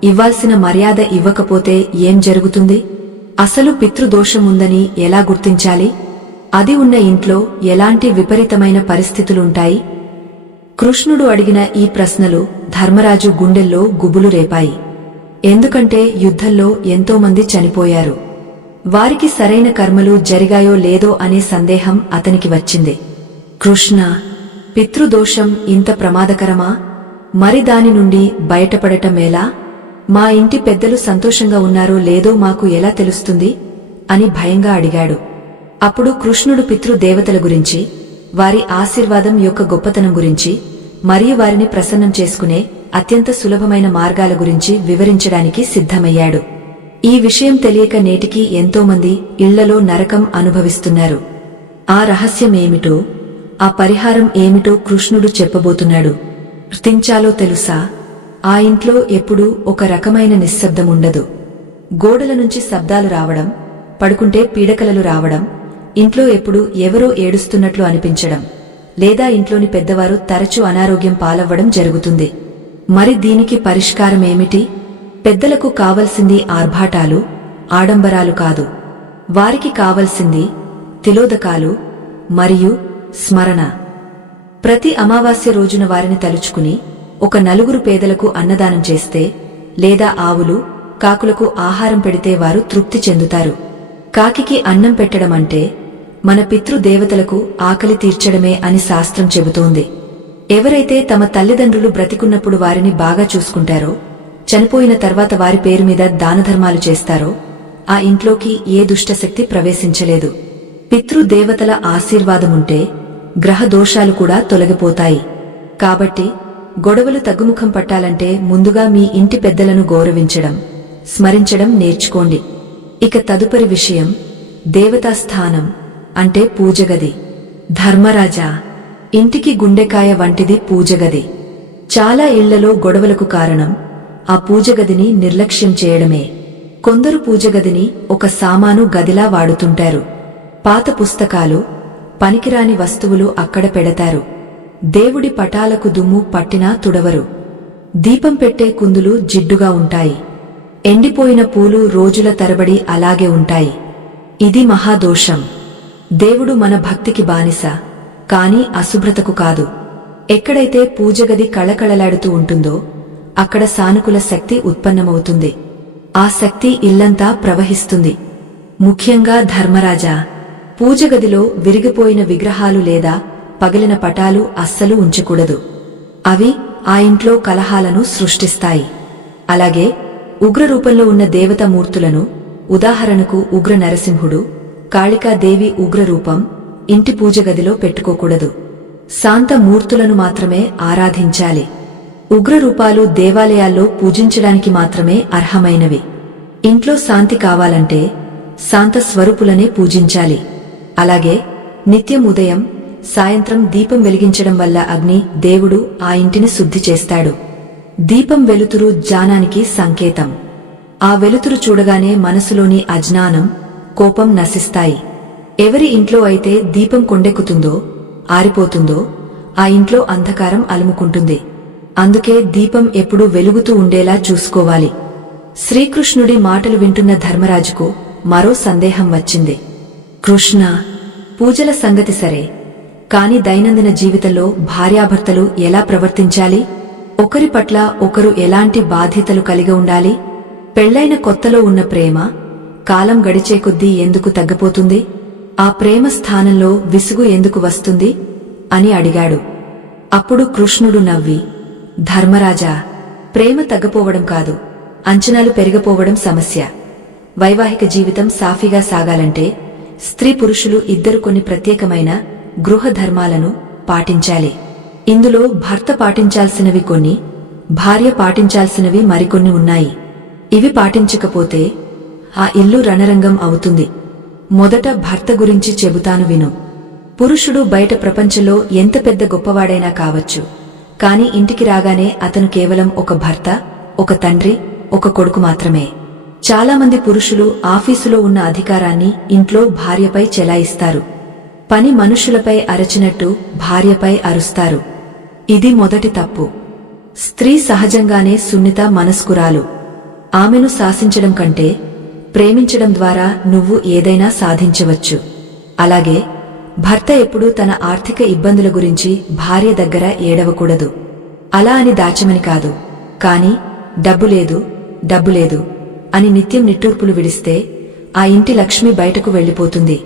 ఇవ్వాల్సిన మర్యాద ఇవ్వకపోతే ఏం జరుగుతుంది? అసలు పితృదోషముందని ఎలా గుర్తించాలి? అది ఉన్న ఇంట్లో ఎలాంటి విపరీతమైన పరిస్థితులుంటాయి? కృష్ణుడు అడిగిన ఈ ప్రశ్నలు ధర్మరాజు గుండెల్లో గుబులు రేపాయి. ఎందుకంటే యుద్ధంలో ఎంతోమంది చనిపోయారు. వారికి సరైన కర్మలు జరిగాయో లేదో అనే సందేహం అతనికి వచ్చింది. కృష్ణ, పితృదోషం ఇంత ప్రమాదకరమా? మరి దాని నుండి బయటపడటమేలా? మా ఇంటి పెద్దలు సంతోషంగా ఉన్నారో లేదో మాకు ఎలా తెలుస్తుంది అని భయంగా అడిగాడు. అప్పుడు కృష్ణుడు పితృదేవతల గురించి, వారి ఆశీర్వాదం యొక్క గొప్పతనం గురించి, మరియు వారిని ప్రసన్నం చేసుకునే అత్యంత సులభమైన మార్గాల గురించి వివరించడానికి సిద్ధమయ్యాడు. ఈ విషయం తెలియక నేటికి ఎంతోమంది ఇళ్లలో నరకం అనుభవిస్తున్నారు. ఆ రహస్యమేమిటో, ఆ పరిహారం ఏమిటో కృష్ణుడు చెప్పబోతున్నాడు. గుర్తించాలో తెలుసా? ఆ ఇంట్లో ఎప్పుడూ ఒక రకమైన నిశ్శబ్దముండదు. గోడల నుంచి శబ్దాలు రావడం, పడుకుంటే పీడకలలు రావడం, ఇంట్లో ఎప్పుడూ ఎవరో ఏడుస్తున్నట్లు అనిపించడం, లేదా ఇంట్లోని పెద్దవారు తరచూ అనారోగ్యం పాలవ్వడం జరుగుతుంది. మరి దీనికి పరిష్కారమేమిటి? పెద్దలకు కావలసింది ఆర్భాటాలు, ఆడంబరాలు కాదు. వారికి కావలసింది తిలోదకాలు మరియు స్మరణ. ప్రతి అమావాస్య రోజున వారిని తలుచుకుని ఒక నలుగురు పేదలకు అన్నదానం చేస్తే, లేదా ఆవులు, కాకులకు ఆహారం పెడితే వారు తృప్తి చెందుతారు. కాకికి అన్నం పెట్టడమంటే మన పితృదేవతలకు ఆకలి తీర్చడమే అని శాస్త్రం చెబుతోంది. ఎవరైతే తమ తల్లిదండ్రులు బ్రతికున్నప్పుడు వారిని బాగా చూసుకుంటారో, చనిపోయిన తర్వాత వారి పేరు మీద దానధర్మాలు చేస్తారో, ఆ ఇంట్లోకి ఏ దుష్టశక్తి ప్రవేశించలేదు. పితృదేవతల ఆశీర్వాదముంటే గ్రహ దోషాలు కూడా తొలగిపోతాయి. కాబట్టి గొడవలు తగ్గుముఖం పట్టాలంటే ముందుగా మీ ఇంటి పెద్దలను గౌరవించడం, స్మరించడం నేర్చుకోండి. ఇక తదుపరి విషయం దేవతాస్థానం, అంటే పూజగది. ధర్మరాజా, ఇంటికి గుండెకాయ వంటిది పూజగది. చాలా ఇళ్లలో గొడవలకు కారణం ఆ పూజగదిని నిర్లక్ష్యం చేయడమే. కొందరు పూజగదిని ఒక సామాను గదిలా వాడుతుంటారు. పాత పుస్తకాలు, పనికిరాని వస్తువులు అక్కడ పెడతారు. దేవుడి పటాలకు దుమ్ము పట్టినా తుడవరు. దీపం పెట్టే కుందులు జిడ్డుగా ఉంటాయి. ఎండిపోయిన పూలు రోజుల తరబడి అలాగే ఉంటాయి. ఇది మహాదోషం. దేవుడు మన భక్తికి బానిస, కాని అశుభ్రతకు కాదు. ఎక్కడైతే పూజగది కళకళలాడుతూ ఉంటుందో అక్కడ సానుకూల శక్తి ఉత్పన్నమవుతుంది. ఆ శక్తి ఇల్లంతా ప్రవహిస్తుంది. ముఖ్యంగా ధర్మరాజా, పూజగదిలో విరిగిపోయిన విగ్రహాలు లేదా పగిలిన పటాలు అస్సలు ఉంచకూడదు. అవి ఆ ఇంట్లో కలహాలను సృష్టిస్తాయి. అలాగే ఉగ్రరూపంలో ఉన్న దేవతామూర్తులను, ఉదాహరణకు ఉగ్ర నరసింహుడు, కాళికాదేవి ఉగ్రరూపం ఇంటి పూజగదిలో పెట్టుకోకూడదు. శాంత మూర్తులను మాత్రమే ఆరాధించాలి. ఉగ్రరూపాలు దేవాలయాల్లో పూజించడానికి మాత్రమే అర్హమైనవి. ఇంట్లో శాంతి కావాలంటే శాంత స్వరూపులనే పూజించాలి. అలాగే నిత్యం ఉదయం, సాయంత్రం దీపం వెలిగించడం వల్ల అగ్ని దేవుడు ఆ ఇంటిని శుద్ధి చేస్తాడు. దీపం వెలుతురు జ్ఞానానికి సంకేతం. ఆ వెలుతురు చూడగానే మనసులోని అజ్ఞానం, కోపం నశిస్తాయి. ఎవరి ఇంట్లో అయితే దీపం కొండెక్కుతుందో, ఆరిపోతుందో ఆ ఇంట్లో అంధకారం అలుముకుంటుంది. అందుకే దీపం ఎప్పుడూ వెలుగుతూ ఉండేలా చూసుకోవాలి. శ్రీకృష్ణుడి మాటలు వింటున్న ధర్మరాజుకు మరో సందేహం వచ్చింది. కృష్ణ, పూజల సంగతి సరే, కాని దైనందిన జీవితంలో భార్యాభర్తలు ఎలా ప్రవర్తించాలి? ఒకరి పట్ల ఒకరు ఎలాంటి బాధ్యతలు కలిగి ఉండాలి? పెళ్లైన కొత్తలో ఉన్న ప్రేమ కాలం గడిచే కొద్దీ ఎందుకు తగ్గిపోతుంది? ఆ ప్రేమ స్థానంలో విసుగు ఎందుకు వస్తుంది అని అడిగాడు. అప్పుడు కృష్ణుడు నవ్వి, ధర్మరాజా, ప్రేమ తగ్గపోవడం కాదు, అంచనాలు పెరిగిపోవడం సమస్య. వైవాహిక జీవితం సాఫీగా సాగాలంటే స్త్రీ పురుషులు ఇద్దరు కొన్ని ప్రత్యేకమైన గృహ ధర్మాలను పాటించాలి. ఇందులో భర్త పాటించాల్సినవి కొన్ని, భార్య పాటించాల్సినవి మరికొన్ని ఉన్నాయి. ఇవి పాటించకపోతే ఆ ఇల్లు రణరంగం అవుతుంది. మొదట భర్త గురించి చెబుతాను విను. పురుషుడు బయట ప్రపంచంలో ఎంత పెద్ద గొప్పవాడైనా కావచ్చు, కాని ఇంటికి రాగానే అతను కేవలం ఒక భర్త, ఒక తండ్రి, ఒక కొడుకు మాత్రమే. చాలామంది పురుషులు ఆఫీసులో ఉన్న అధికారాన్ని ఇంట్లో భార్యపై చెలాయిస్తారు. పని మనుషులపై అరచినట్టు భార్యపై అరుస్తారు. ఇది మొదటి తప్పు. స్త్రీ సహజంగానే సున్నిత మనస్కురాలు. ఆమెను శాసించడం కంటే ప్రేమించడం ద్వారా నువ్వు ఏదైనా సాధించవచ్చు. అలాగే భర్త ఎప్పుడూ తన ఆర్థిక ఇబ్బందుల గురించి భార్య దగ్గర ఏడవకూడదు. అలా అని దాచమని కాదు, కాని డబ్బు లేదు, డబ్బు లేదు అని నిత్యం నిట్టూర్పులు విడిస్తే ఆ ఇంటి లక్ష్మి బయటకు వెళ్లిపోతుంది.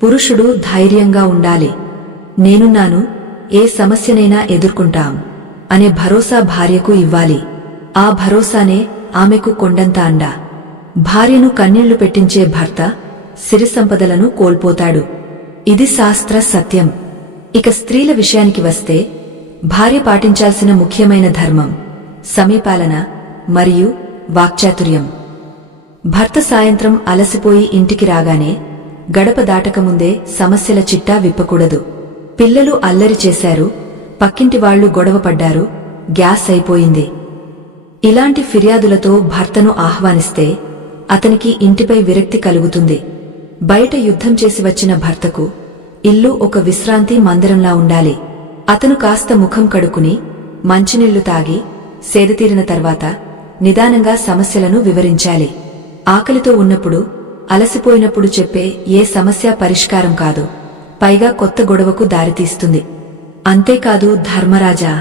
పురుషుడు ధైర్యంగా ఉండాలి. నేనున్నాను, ఏ సమస్యనైనా ఎదుర్కొంటాం అనే భరోసా భార్యకు ఇవ్వాలి. ఆ భరోసానే ఆమెకు కొండంత అండ. భార్యను కన్నీళ్లు పెట్టించే భర్త సిరి సంపదలను కోల్పోతాడు. ఇది శాస్త్ర సత్యం. ఇక స్త్రీల విషయానికి వస్తే భార్య పాటించాల్సిన ముఖ్యమైన ధర్మం సమీపాలన మరియు వాక్చాతుర్యం. భర్త సాయంత్రం అలసిపోయి ఇంటికి రాగానే గడప దాటకముందే సమస్యల చిట్టా విప్పకూడదు. పిల్లలు అల్లరి చేశారు, పక్కింటి వాళ్లు గొడవపడ్డారు, గ్యాస్ అయిపోయింది, ఇలాంటి ఫిర్యాదులతో భర్తను ఆహ్వానిస్తే అతనికి ఇంటిపై విరక్తి కలుగుతుంది. బయట యుద్ధం చేసి వచ్చిన భర్తకు ఇల్లు ఒక విశ్రాంతి మందిరంలా ఉండాలి. అతను కాస్త ముఖం కడుక్కుని మంచినీళ్లు తాగి సేదతీరిన తర్వాత నిదానంగా సమస్యలను వివరించాలి. ఆకలితో ఉన్నప్పుడు, అలసిపోయినప్పుడు చెప్పే ఏ సమస్య పరిష్కారం కాదు, పైగా కొత్త గొడవకు దారితీస్తుంది. అంతేకాదు ధర్మరాజా,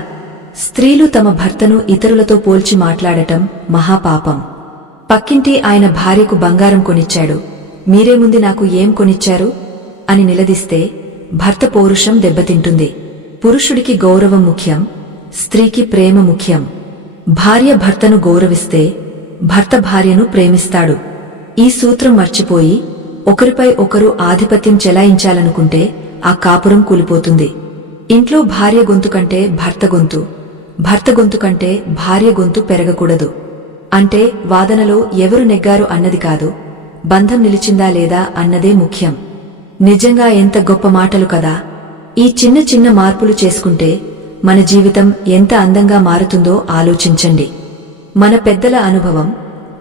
స్త్రీలు తమ భర్తను ఇతరులతో పోల్చి మాట్లాడటం మహాపాపం. పక్కింటి ఆయన భార్యకు బంగారం కొనిచ్చాడు, మీరేముంది నాకు ఏం కొనిచ్చారు అని నిలదీస్తే భర్త పౌరుషం దెబ్బతింటుంది. పురుషుడికి గౌరవం ముఖ్యం, స్త్రీకి ప్రేమ ముఖ్యం. భార్య భర్తను గౌరవిస్తే భర్త భార్యను ప్రేమిస్తాడు. ఈ సూత్రం మర్చిపోయి ఒకరిపై ఒకరు ఆధిపత్యం చెలాయించాలనుకుంటే ఆ కాపురం కూలిపోతుంది. ఇంట్లో భార్య గొంతు కంటే భర్త గొంతు, భర్త గొంతు కంటే భార్య గొంతు పెరగకూడదు. అంటే వాదనలో ఎవరు నెగ్గారు అన్నది కాదు, బంధం నిలిచిందా లేదా అన్నదే ముఖ్యం. నిజంగా ఎంత గొప్ప మాటలు కదా! ఈ చిన్న చిన్న మార్పులు చేసుకుంటే మన జీవితం ఎంత అందంగా మారుతుందో ఆలోచించండి. మన పెద్దల అనుభవం,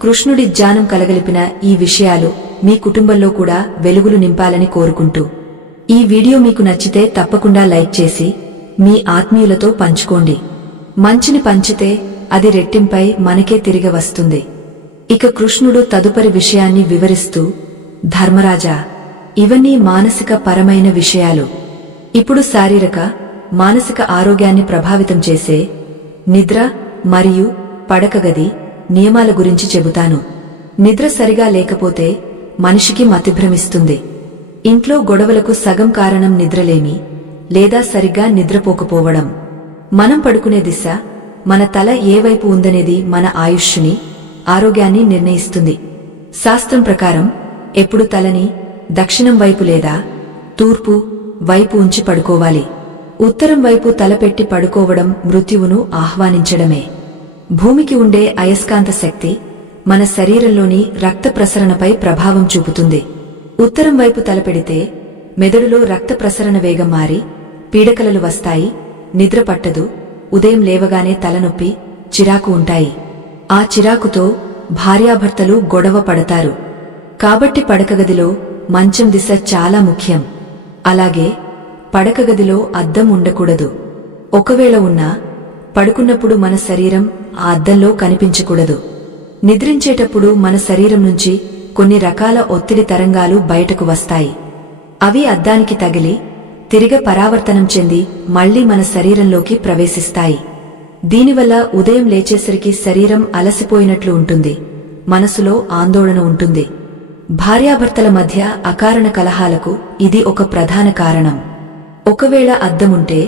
కృష్ణుడి జ్ఞానం కలగలిపిన ఈ విషయాలు మీ కుటుంబంలో కూడా వెలుగులు నింపాలని కోరుకుంటూ, ఈ వీడియో మీకు నచ్చితే తప్పకుండా లైక్ చేసి మీ ఆత్మీయులతో పంచుకోండి. మంచిని పంచితే అది రెట్టింపై మనకే తిరిగి వస్తుంది. ఇక కృష్ణుడు తదుపరి విషయాన్ని వివరిస్తూ, ధర్మరాజా, ఇవన్నీ మానసిక పరమైన విషయాలు. ఇప్పుడు శారీరక, మానసిక ఆరోగ్యాన్ని ప్రభావితం చేసే నిద్ర మరియు పడకగది నియమాల గురించి చెబుతాను. నిద్ర సరిగా లేకపోతే మనిషికి మతిభ్రమిస్తుంది. ఇంట్లో గొడవలకు సగం కారణం నిద్రలేమి లేదా సరిగ్గా నిద్రపోకపోవడం. మనం పడుకునే దిశ, మన తల ఏ వైపు ఉందనేది మన ఆయుష్ని, ఆరోగ్యాన్ని నిర్ణయిస్తుంది. శాస్త్రం ప్రకారం ఎప్పుడు తలని దక్షిణం వైపు లేదా తూర్పు వైపు ఉంచి పడుకోవాలి. ఉత్తరం వైపు తలపెట్టి పడుకోవడం మృత్యువును ఆహ్వానించడమే. భూమికి ఉండే అయస్కాంత శక్తి మన శరీరంలోని రక్త ప్రసరణపై ప్రభావం చూపుతుంది. ఉత్తరం వైపు తలపెడితే మెదడులో రక్త ప్రసరణ వేగం మారి పీడకలలు వస్తాయి, నిద్ర పట్టదు, ఉదయం లేవగానే తలనొప్పి, చిరాకు ఉంటాయి. ఆ చిరాకుతో భార్యాభర్తలు గొడవ పడతారు. కాబట్టి పడకగదిలో మంచం దిశ చాలా ముఖ్యం. అలాగే పడకగదిలో అద్దం ఉండకూడదు. ఒకవేళ ఉన్నా పడుకున్నప్పుడు మన శరీరం ఆ అద్దంలో కనిపించకూడదు. నిద్రించేటప్పుడు మన శరీరం నుంచి కొన్ని రకాల ఒత్తిడి తరంగాలు బయటకు వస్తాయి. అవి అద్దానికి తగిలి తిరిగి పరావర్తనం చెంది మళ్లీ మన శరీరంలోకి ప్రవేశిస్తాయి. దీనివల్ల ఉదయం లేచేసరికి శరీరం అలసిపోయినట్లు ఉంటుంది, మనసులో ఆందోళన ఉంటుంది. భార్యాభర్తల మధ్య అకారణ కలహాలకు ఇది ఒక ప్రధాన కారణం. ఒకవేళ అద్దముంటే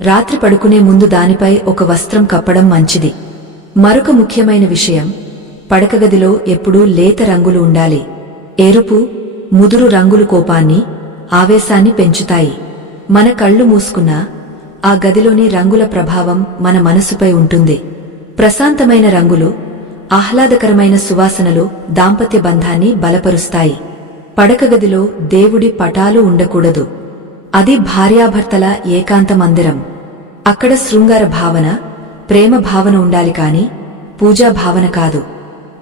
రాత్రి పడుకునే ముందు దానిపై ఒక వస్త్రం కప్పడం మంచిది. మరొక ముఖ్యమైన విషయం, పడకగదిలో ఎప్పుడూ లేత రంగులు ఉండాలి. ఎరుపు, ముదురు రంగులు కోపాన్ని, ఆవేశాన్ని పెంచుతాయి. మన కళ్ళు మూసుకున్నా ఆ గదిలోని రంగుల ప్రభావం మన మనసుపై ఉంటుంది. ప్రశాంతమైన రంగులు, ఆహ్లాదకరమైన సువాసనలు దాంపత్య బంధాన్ని బలపరుస్తాయి. పడకగదిలో దేవుడి పటాలు ఉండకూడదు. అది భార్యాభర్తల ఏకాంత మందిరం. అక్కడ శృంగార భావన, ప్రేమ భావన ఉండాలి కాని పూజా భావన కాదు.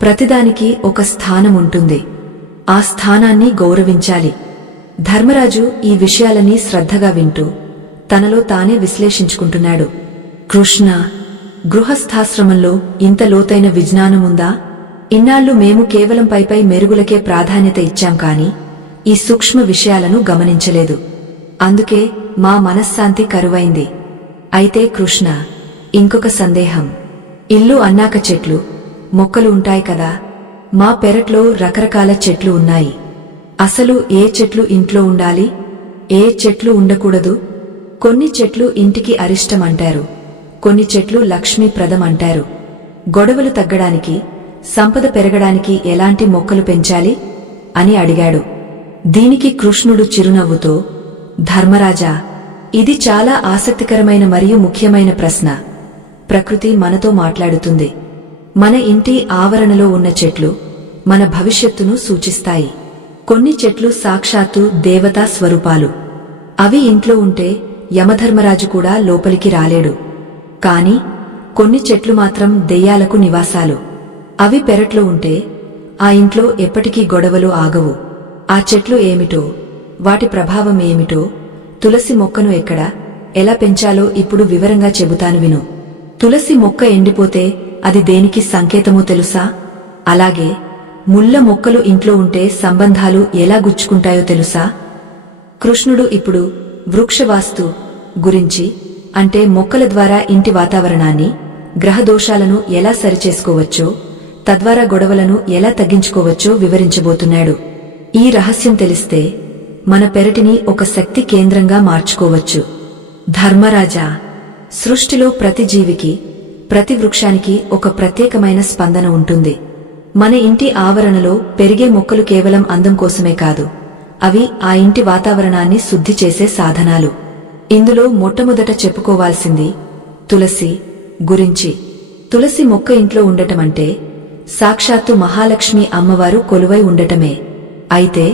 ప్రతిదానికి ఒక స్థానం ఉంటుంది. ఆ స్థానాన్ని గౌరవించాలి. ధర్మరాజు ఈ విషయాలన్నీ శ్రద్ధగా వింటూ తనలో తానే విశ్లేషించుకుంటున్నాడు. కృష్ణ, గృహస్థాశ్రమంలో ఇంత లోతైన విజ్ఞానముందా? ఇన్నాళ్లు మేము కేవలం పైపై మెరుగులకే ప్రాధాన్యత ఇచ్చాం కాని ఈ సూక్ష్మ విషయాలను గమనించలేదు. అందుకే మా మనశ్శాంతి కరువైంది. అయితే కృష్ణ, ఇంకొక సందేహం. ఇల్లు అన్నాక చెట్లు, మొక్కలు ఉంటాయి కదా. మా పెరట్లో రకరకాల చెట్లు ఉన్నాయి. అసలు ఏ చెట్లు ఇంట్లో ఉండాలి, ఏ చెట్లు ఉండకూడదు? కొన్ని చెట్లు ఇంటికి అరిష్టమంటారు, కొన్ని చెట్లు లక్ష్మీప్రదం అంటారు. గొడవలు తగ్గడానికి, సంపద పెరగడానికి ఎలాంటి మొక్కలు పెంచాలి అని అడిగాడు. దీనికి కృష్ణుడు చిరునవ్వుతో, ధర్మరాజా, ఇది చాలా ఆసక్తికరమైన మరియు ముఖ్యమైన ప్రశ్న. ప్రకృతి మనతో మాట్లాడుతుంది. మన ఇంటి ఆవరణలో ఉన్న చెట్లు మన భవిష్యత్తును సూచిస్తాయి. కొన్ని చెట్లు సాక్షాత్తు దేవతా స్వరూపాలు. అవి ఇంట్లో ఉంటే యమధర్మరాజు కూడా లోపలికి రాలేడు. కాని కొన్ని చెట్లు మాత్రం దెయ్యాలకు నివాసాలు. అవి పెరట్లో ఉంటే ఆ ఇంట్లో ఎప్పటికీ గొడవలు ఆగవు. ఆ చెట్లు ఏమిటో, వాటి ప్రభావం ఏమిటో, తులసి మొక్కను ఎక్కడ, ఎలా పెంచాలో ఇప్పుడు వివరంగా చెబుతాను విను. తులసి మొక్క ఎండిపోతే అది దేనికి సంకేతమో తెలుసా? అలాగే ముళ్ళ మొక్కలు ఇంట్లో ఉంటే సంబంధాలు ఎలా గుచ్చుకుంటాయో తెలుసా? కృష్ణుడు ఇప్పుడు వృక్షవాస్తు గురించి, అంటే మొక్కల ద్వారా ఇంటి వాతావరణాన్ని, గ్రహదోషాలను ఎలా సరిచేసుకోవచ్చో, తద్వారా గొడవలను ఎలా తగ్గించుకోవచ్చో వివరించబోతున్నాడు. ఈ రహస్యం తెలిస్తే మన పెరటిని ఒక శక్తి కేంద్రంగా మార్చుకోవచ్చు. ధర్మరాజా, సృష్టిలో ప్రతి జీవికి, ప్రతి వృక్షానికి ఒక ప్రత్యేకమైన స్పందన ఉంటుంది. మన ఇంటి ఆవరణలో పెరిగే మొక్కలు కేవలం అందం కోసమే కాదు, అవి ఆ ఇంటి వాతావరణాన్ని శుద్ధి చేసే సాధనాలు. ఇందులో మొట్టమొదట చెప్పుకోవాల్సింది తులసి గురించి. తులసి మొక్క ఇంట్లో ఉండటమంటే సాక్షాత్తు మహాలక్ష్మి అమ్మవారు కొలువై ఉండటమే. అయితే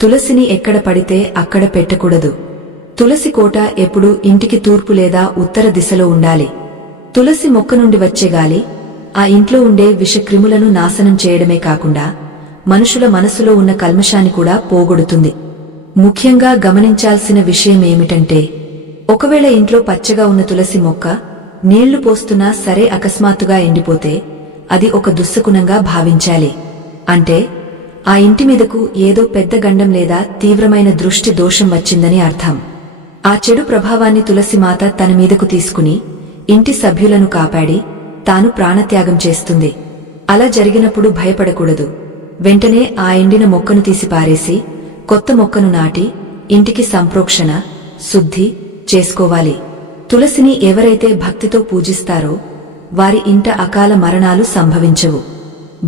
తులసిని ఎక్కడ పడితే అక్కడ పెట్టకూడదు. తులసి కోట ఎప్పుడూ ఇంటికి తూర్పు లేదా ఉత్తర దిశలో ఉండాలి. తులసి మొక్క నుండి వచ్చే గాలి ఆ ఇంట్లో ఉండే విషక్రిములను నాశనం చేయడమే కాకుండా మనుషుల మనసులో ఉన్న కల్మషాన్ని కూడా పోగొడుతుంది. ముఖ్యంగా గమనించాల్సిన విషయమేమిటంటే, ఒకవేళ ఇంట్లో పచ్చగా ఉన్న తులసి మొక్క నీళ్లు పోస్తున్నా సరే అకస్మాత్తుగా ఎండిపోతే అది ఒక దుస్సగుణంగా భావించాలి. అంటే ఆ ఇంటి మీదకు ఏదో పెద్ద గండం లేదా తీవ్రమైన దృష్టి దోషం వచ్చిందని అర్థం. ఆ చెడు ప్రభావాన్ని తులసిమాత తన మీదకు తీసుకుని ఇంటి సభ్యులను కాపాడి తాను ప్రాణత్యాగం చేస్తుంది. అలా జరిగినప్పుడు భయపడకూడదు. వెంటనే ఆ ఎండిన మొక్కను తీసి పారేసి కొత్త మొక్కను నాటి ఇంటికి సంప్రోక్షణ, శుద్ధి చేసుకోవాలి. తులసిని ఎవరైతే భక్తితో పూజిస్తారో వారి ఇంట అకాల మరణాలు సంభవించవు.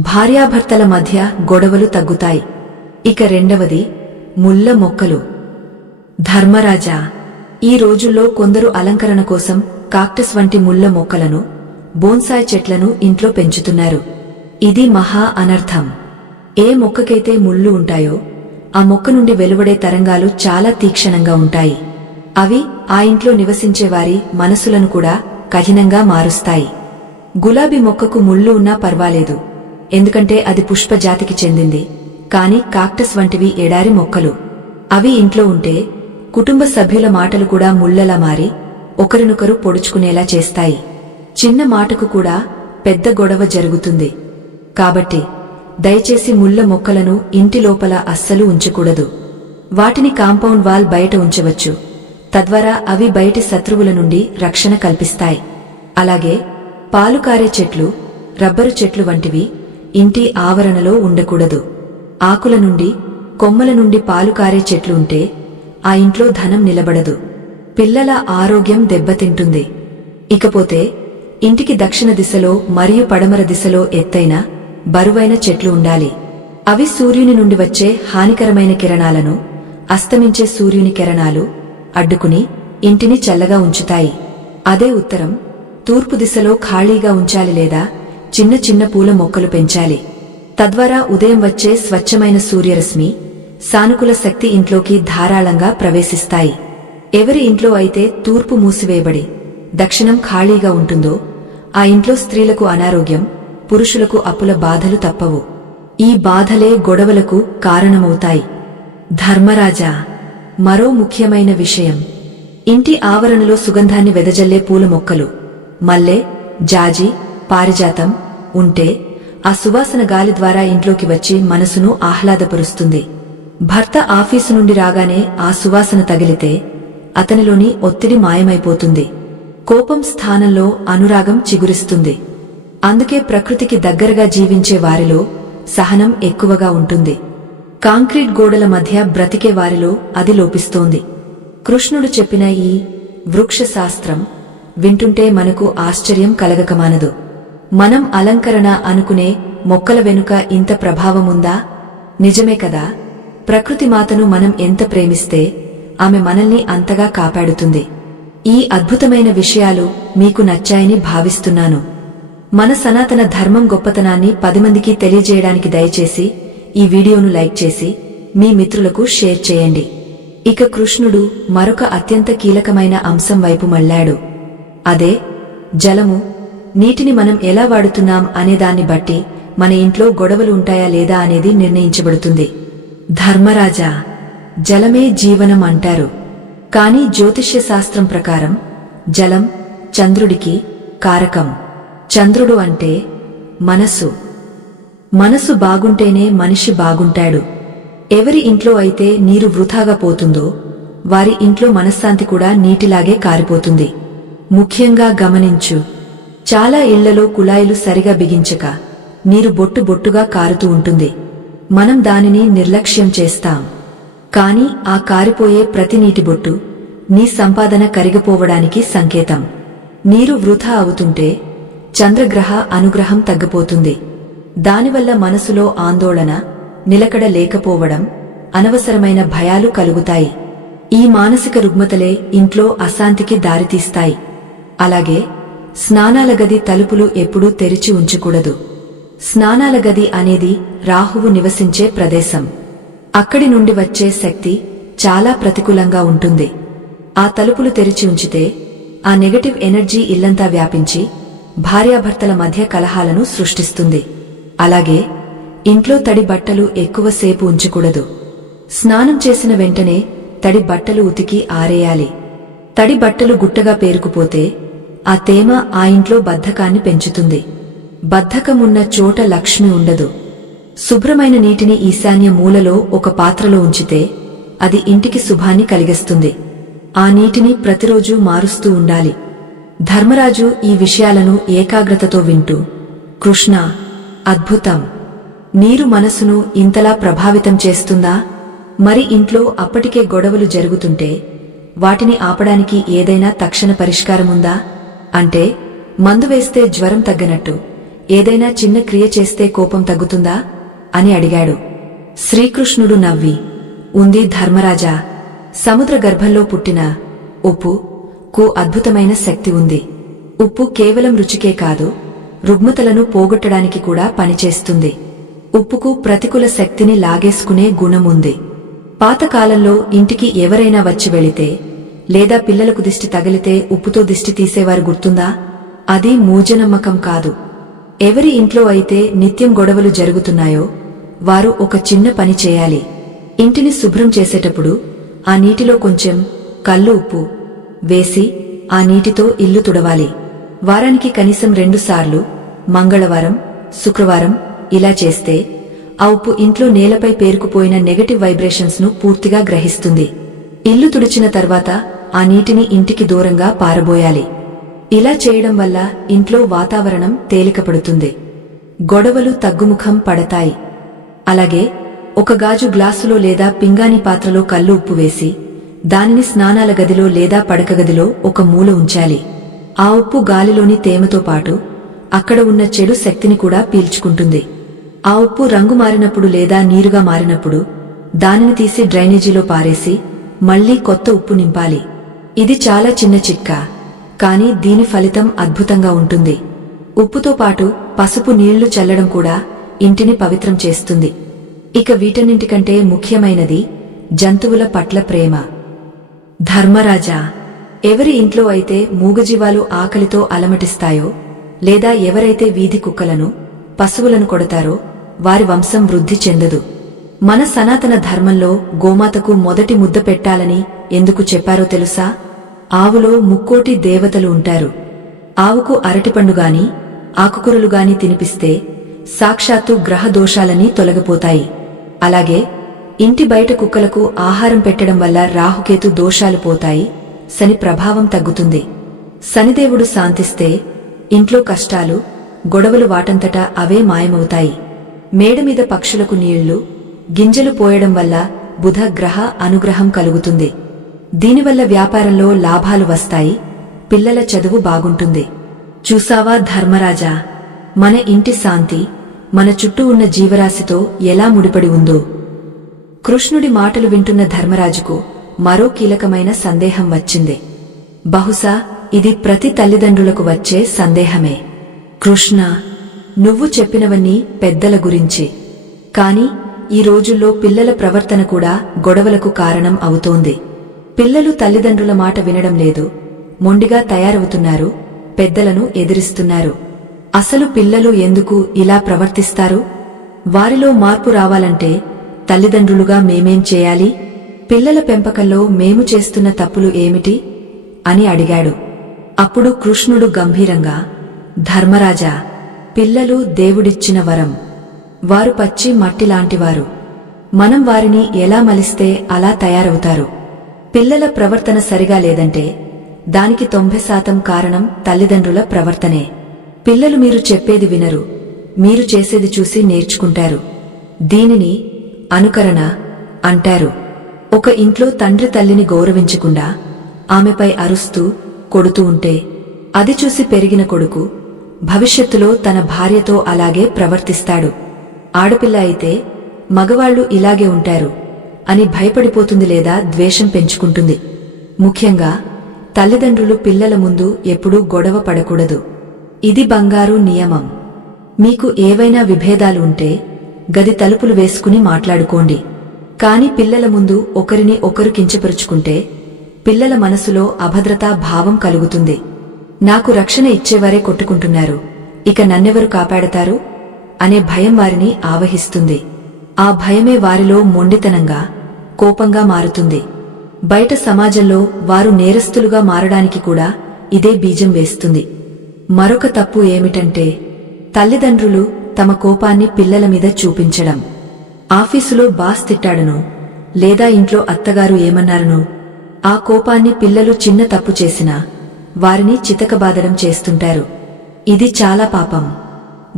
భార్యాభర్తల మధ్య గొడవలు తగ్గుతాయి. ఇక రెండవది ముళ్ళ మొక్కలు. ధర్మరాజా, ఈ రోజుల్లో కొందరు అలంకరణ కోసం కాక్టస్ వంటి ముళ్ళ మొక్కలను, బోన్సాయ్ చెట్లను ఇంట్లో పెంచుతున్నారు. ఇది మహా అనర్థం. ఏ మొక్కకైతే ముళ్ళు ఉంటాయో ఆ మొక్క నుండి వెలువడే తరంగాలు చాలా తీక్షణంగా ఉంటాయి. అవి ఆ ఇంట్లో నివసించే వారి మనసులను కూడా కఠినంగా మారుస్తాయి. గులాబీ మొక్కకు ముళ్ళు ఉన్నా పర్వాలేదు, ఎందుకంటే అది పుష్పజాతికి చెందింది. కాని కాక్టస్ వంటివి ఎడారి మొక్కలు. అవి ఇంట్లో ఉంటే కుటుంబ సభ్యుల మాటలు కూడా ముళ్ళలా మారి ఒకరినొకరు పొడుచుకునేలా చేస్తాయి. చిన్న మాటకు కూడా పెద్ద గొడవ జరుగుతుంది. కాబట్టి దయచేసి ముళ్ళ మొక్కలను ఇంటి లోపల అస్సలు ఉంచకూడదు. వాటిని కాంపౌండ్ వాల్ బయట ఉంచవచ్చు. తద్వారా అవి బయటి శత్రువుల నుండి రక్షణ కల్పిస్తాయి. అలాగే పాలుకారే చెట్లు, రబ్బరు చెట్లు వంటివి ఇంటి ఆవరణలో ఉండకూడదు. ఆకుల నుండి, కొమ్మల నుండి పాలుకారే చెట్లు ఉంటే ఆ ఇంట్లో ధనం నిలబడదు. పిల్లల ఆరోగ్యం దెబ్బతింటుంది. ఇకపోతే ఇంటికి దక్షిణ దిశలో మరియు పడమర దిశలో ఎత్తైన, బరువైన చెట్లు ఉండాలి. అవి సూర్యుని నుండి వచ్చే హానికరమైన కిరణాలను, అస్తమించే సూర్యుని కిరణాలు అడ్డుకుని ఇంటిని చల్లగా ఉంచుతాయి. అదే ఉత్తరం, తూర్పు దిశలో ఖాళీగా ఉంచాలి లేదా చిన్న చిన్న పూల మొక్కలు పెంచాలి. తద్వారా ఉదయం వచ్చే స్వచ్ఛమైన సూర్యరశ్మి, సానుకూల శక్తి ఇంట్లోకి ధారాళంగా ప్రవేశిస్తాయి. ఎవరి ఇంట్లో అయితే తూర్పు మూసివేయబడి దక్షిణం ఖాళీగా ఉంటుందో ఆ ఇంట్లో స్త్రీలకు అనారోగ్యం, పురుషులకు అప్పుల బాధలు తప్పవు. ఈ బాధలే గొడవలకు కారణమవుతాయి. ధర్మరాజా, మరో ముఖ్యమైన విషయం, ఇంటి ఆవరణలో సుగంధాన్ని వెదజల్లే పూల మొక్కలు, మల్లె, జాజి, పారిజాతం ఉంటే ఆ సువాసన గాలి ద్వారా ఇంట్లోకి వచ్చి మనసును ఆహ్లాదపరుస్తుంది. భర్త ఆఫీసు నుండి రాగానే ఆ సువాసన తగిలితే అతనిలోని ఒత్తిడి మాయమైపోతుంది. కోపం స్థానంలో అనురాగం చిగురిస్తుంది. అందుకే ప్రకృతికి దగ్గరగా జీవించే వారిలో సహనం ఎక్కువగా ఉంటుంది. కాంక్రీట్ గోడల మధ్య బ్రతికే వారిలో అది లోపిస్తోంది. కృష్ణుడు చెప్పిన ఈ వృక్ష శాస్త్రం వింటుంటే మనకు ఆశ్చర్యం కలగకమానదు. మనం అలంకరణ అనుకునే మొక్కల వెనుక ఇంత ప్రభావముందా? నిజమే కదా. ప్రకృతి మాతను మనం ఎంత ప్రేమిస్తే ఆమె మనల్ని అంతగా కాపాడుతుంది. ఈ అద్భుతమైన విషయాలు మీకు నచ్చాయని భావిస్తున్నాను. మన సనాతన ధర్మం గొప్పతనాన్ని 10 మందికి తెలియజేయడానికి దయచేసి ఈ వీడియోను లైక్ చేసి మీ మిత్రులకు షేర్ చేయండి. ఇక కృష్ణుడు మరొక అత్యంత కీలకమైన అంశం వైపు మళ్ళాడు. అదే జలము. నీటిని మనం ఎలా వాడుతున్నాం అనేదాన్ని బట్టి మన ఇంట్లో గొడవలు ఉంటాయా లేదా అనేది నిర్ణయించబడుతుంది. ధర్మరాజా, జలమే జీవనం అంటారు. కానీ జ్యోతిష్య శాస్త్రం ప్రకారం జలం చంద్రుడికి కారకం. చంద్రుడు అంటే మనసు. మనసు బాగుంటేనే మనిషి బాగుంటాడు. ఎవరి ఇంట్లో అయితే నీరు వృథాగా పోతుందో వారి ఇంట్లో మనశ్శాంతి కూడా నీటిలాగే కారిపోతుంది. ముఖ్యంగా గమనించు, చాలా ఇళ్లలో కుళాయిలు సరిగా బిగించక నీరు బొట్టు బొట్టుగా కారుతూ ఉంటుంది. మనం దానిని నిర్లక్ష్యం చేస్తాం. కాని ఆ కారిపోయే ప్రతి నీటి బొట్టు నీ సంపాదన కరిగిపోవడానికి సంకేతం. నీరు వృథా అవుతుంటే చంద్రగ్రహ అనుగ్రహం తగ్గిపోతుంది. దానివల్ల మనసులో ఆందోళన, నిలకడ లేకపోవడం, అనవసరమైన భయాలు కలుగుతాయి. ఈ మానసిక రుగ్మతలే ఇంట్లో అశాంతికి దారితీస్తాయి. అలాగే స్నానాల గది తలుపులు ఎప్పుడూ తెరిచి ఉంచకూడదు. స్నానాల గది అనేది రాహువు నివసించే ప్రదేశం. అక్కడి నుండి వచ్చే శక్తి చాలా ప్రతికూలంగా ఉంటుంది. ఆ తలుపులు తెరిచి ఉంచితే ఆ నెగటివ్ ఎనర్జీ ఇల్లంతా వ్యాపించి భార్యాభర్తల మధ్య కలహాలను సృష్టిస్తుంది. అలాగే ఇంట్లో తడి బట్టలు ఎక్కువసేపు ఉంచకూడదు. స్నానం చేసిన వెంటనే తడి బట్టలు ఉతికి ఆరేయాలి. తడి బట్టలు గుట్టగా పేరుకుపోతే ఆ తేమ ఆ ఇంట్లో బద్ధకాన్ని పెంచుతుంది. బద్ధకమున్న చోట లక్ష్మి ఉండదు. శుభ్రమైన నీటిని ఈశాన్య మూలలో ఒక పాత్రలో ఉంచితే అది ఇంటికి శుభాన్ని కలిగిస్తుంది. ఆ నీటిని ప్రతిరోజూ మారుస్తూ ఉండాలి. ధర్మరాజు ఈ విషయాలను ఏకాగ్రతతో వింటూ, కృష్ణ, అద్భుతం! నీరు మనసును ఇంతలా ప్రభావితం చేస్తుందా? మరి ఇంట్లో అప్పటికే గొడవలు జరుగుతుంటే వాటిని ఆపడానికి ఏదైనా తక్షణ పరిష్కారముందా? అంటే మందు వేస్తే జ్వరం తగ్గనట్టు ఏదైనా చిన్న క్రియ చేస్తే కోపం తగ్గుతుందా అని అడిగాడు. శ్రీకృష్ణుడు నవ్వి, ఉంది ధర్మరాజా, సముద్ర గర్భంలో పుట్టిన ఉప్పు అద్భుతమైన శక్తి ఉంది. ఉప్పు కేవలం రుచికే కాదు, రుగ్మతలను పోగొట్టడానికి కూడా పనిచేస్తుంది. ఉప్పుకు ప్రతికూల శక్తిని లాగేసుకునే గుణముంది. పాతకాలంలో ఇంటికి ఎవరైనా వచ్చి వెళితే లేదా పిల్లలకు దిష్టి తగిలితే ఉప్పుతో దిష్టి తీసేవారు గుర్తుందా? అది మూఢనమ్మకం కాదు. ఎవరి ఇంట్లో అయితే నిత్యం గొడవలు జరుగుతున్నాయో వారు ఒక చిన్న పని చేయాలి. ఇంటిని శుభ్రం చేసేటప్పుడు ఆ నీటిలో కొంచెం కల్లు ఉప్పు వేసి ఆ నీటితో ఇల్లు తుడవాలి. వారానికి కనీసం 2 సార్లు, మంగళవారం, శుక్రవారం ఇలా చేస్తే ఆ ఉప్పు ఇంట్లో నేలపై పేరుకుపోయిన నెగటివ్ వైబ్రేషన్స్ ను పూర్తిగా గ్రహిస్తుంది. ఇల్లు తుడిచిన తర్వాత ఆ నీటిని ఇంటికి దూరంగా పారబోయాలి. ఇలా చేయడం వల్ల ఇంట్లో వాతావరణం తేలికపడుతుంది, గొడవలు తగ్గుముఖం పడతాయి. అలాగే ఒక గాజు గ్లాసులో లేదా పింగాణి పాత్రలో కల్లు ఉప్పు వేసి దానిని స్నానాల గదిలో లేదా పడక గదిలో ఒక మూల ఉంచాలి. ఆ ఉప్పు గాలిలోని తేమతో పాటు అక్కడ ఉన్న చెడు శక్తిని కూడా పీల్చుకుంటుంది. ఆ ఉప్పు రంగు మారినప్పుడు లేదా నీరుగా మారినప్పుడు దానిని తీసి డ్రైనేజీలో పారేసి మళ్లీ కొత్త ఉప్పు నింపాలి. ఇది చాలా చిన్న చిట్కా, కానీ దీని ఫలితం అద్భుతంగా ఉంటుంది. ఉప్పుతో పాటు పసుపు నీళ్లు చల్లడం కూడా ఇంటిని పవిత్రం చేస్తుంది. ఇక వీటన్నింటికంటే ముఖ్యమైనది జంతువుల పట్ల ప్రేమ. ధర్మరాజా, ఎవరి ఇంట్లో అయితే మూగజీవాలు ఆకలితో అలమటిస్తాయో లేదా ఎవరైతే వీధి కుక్కలను, పశువులను కొడతారో వారి వంశం వృద్ధి చెందదు. మన సనాతన ధర్మంలో గోమాతకు మొదటి ముద్ద పెట్టాలని ఎందుకు చెప్పారో తెలుసా? ఆవులో 3,000,000 దేవతలు ఉంటారు. ఆవుకు అరటిపండుగాని ఆకుకూరలుగాని తినిపిస్తే సాక్షాత్తు గ్రహ దోషాలన్నీ తొలగిపోతాయి. అలాగే ఇంటి బయట కుక్కలకు ఆహారం పెట్టడం వల్ల రాహుకేతు దోషాలు పోతాయి, శని ప్రభావం తగ్గుతుంది. శనిదేవుడు శాంతిస్తే ఇంట్లో కష్టాలు, గొడవలు వాటంతటా అవే మాయమవుతాయి. మేడమీద పక్షులకు నీళ్లు, గింజలు పోయడం వల్ల బుధ గ్రహ అనుగ్రహం కలుగుతుంది. దీనివల్ల వ్యాపారంలో లాభాలు వస్తాయి, పిల్లల చదువు బాగుంటుంది. చూసావా ధర్మరాజా, మన ఇంటి శాంతి మన చుట్టూ ఉన్న జీవరాశితో ఎలా ముడిపడి ఉందో. కృష్ణుడి మాటలు వింటున్న ధర్మరాజుకు మరో కీలకమైన సందేహం వచ్చింది. బహుశా ఇది ప్రతి తల్లిదండ్రులకు వచ్చే సందేహమే. కృష్ణ, నువ్వు చెప్పినవన్నీ పెద్దల గురించి, కాని ఈ రోజుల్లో పిల్లల ప్రవర్తన కూడా గొడవలకు కారణం అవుతోంది. పిల్లలు తల్లిదండ్రుల మాట వినడం లేదు, మొండిగా తయారవుతున్నారు, పెద్దలను ఎదిరిస్తున్నారు. అసలు పిల్లలు ఎందుకు ఇలా ప్రవర్తిస్తారు? వారిలో మార్పు రావాలంటే తల్లిదండ్రులుగా మేమేం చేయాలి? పిల్లల పెంపకంలో మేము చేస్తున్న తప్పులు ఏమిటి అని అడిగాడు. అప్పుడు కృష్ణుడు గంభీరంగా, ధర్మరాజా, పిల్లలు దేవుడిచ్చిన వరం. వారు పచ్చి మట్టిలాంటివారు. మనం వారిని ఎలా మలిస్తే అలా తయారవుతారు. పిల్లల ప్రవర్తన సరిగా లేదంటే దానికి 90% కారణం తల్లిదండ్రుల ప్రవర్తనే. పిల్లలు మీరు చెప్పేది వినరు, మీరు చేసేది చూసి నేర్చుకుంటారు. దీనిని అనుకరణ అంటారు. ఒక ఇంట్లో తండ్రి తల్లిని గౌరవించకుండా ఆమెపై అరుస్తూ, కొడుతూ ఉంటే అది చూసి పెరిగిన కొడుకు భవిష్యత్తులో తన భార్యతో అలాగే ప్రవర్తిస్తాడు. ఆడపిల్ల అయితే మగవాళ్లు ఇలాగే ఉంటారు అని భయపడిపోతుంది లేదా ద్వేషం పెంచుకుంటుంది. ముఖ్యంగా తల్లిదండ్రులు పిల్లల ముందు ఎప్పుడూ గొడవ పడకూడదు. ఇది బంగారు నియమం. మీకు ఏవైనా విభేదాలు ఉంటే గది తలుపులు వేసుకుని మాట్లాడుకోండి. కాని పిల్లల ముందు ఒకరిని ఒకరు కించపరుచుకుంటే పిల్లల మనసులో అభద్రతా భావం కలుగుతుంది. నాకు రక్షణ ఇచ్చేవారే కొట్టుకుంటున్నారు, ఇక నన్నెవరు కాపాడతారు అనే భయం వారిని ఆవహిస్తుంది. ఆ భయమే వారిలో మొండితనంగా, కోపంగా మారుతుంది. బయట సమాజంలో వారు నేరస్తులుగా మారడానికి కూడా ఇదే బీజం వేస్తుంది. మరొక తప్పు ఏమిటంటే తల్లిదండ్రులు తమ కోపాన్ని పిల్లల మీద చూపించడం. ఆఫీసులో బాస్ తిట్టాడనో లేదా ఇంట్లో అత్తగారు ఏమన్నారనో ఆ కోపాన్ని పిల్లలు చిన్న తప్పు చేసినా వారిని చితకబాదడం చేస్తుంటారు. ఇది చాలా పాపం.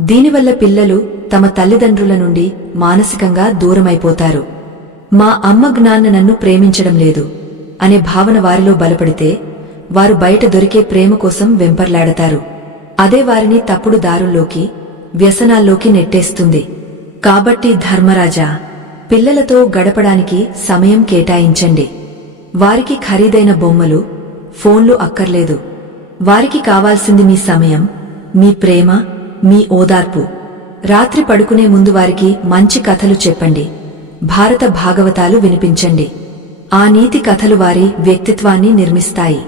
దీనివల్ల పిల్లలు తమ తల్లిదండ్రుల నుండి మానసికంగా దూరమైపోతారు. మా అమ్మ నాన్న నన్ను ప్రేమించడం లేదు, అనే భావన వారిలో బలపడితే వారు బయట దొరికే ప్రేమ కోసం వెంపర్లాడతారు. అదే వారిని తప్పుడు దారుల్లోకి, వ్యసనాల్లోకి నెట్టేస్తుంది. కాబట్టి ధర్మరాజా, పిల్లలతో గడపడానికి సమయం కేటాయించండి. వారికి ఖరీదైన బొమ్మలు, ఫోన్లు అక్కర్లేదు. వారికి కావాల్సింది మీ సమయం, మీ ప్రేమ, మీ ఓదార్పు. రాత్రి పడుకునే ముందు వారికి మంచి కథలు చెప్పండి. భారత భాగవతాలు వినిపించండి. ఆ నీతి కథలు వారి వ్యక్తిత్వాన్ని నిర్మిస్తాయి.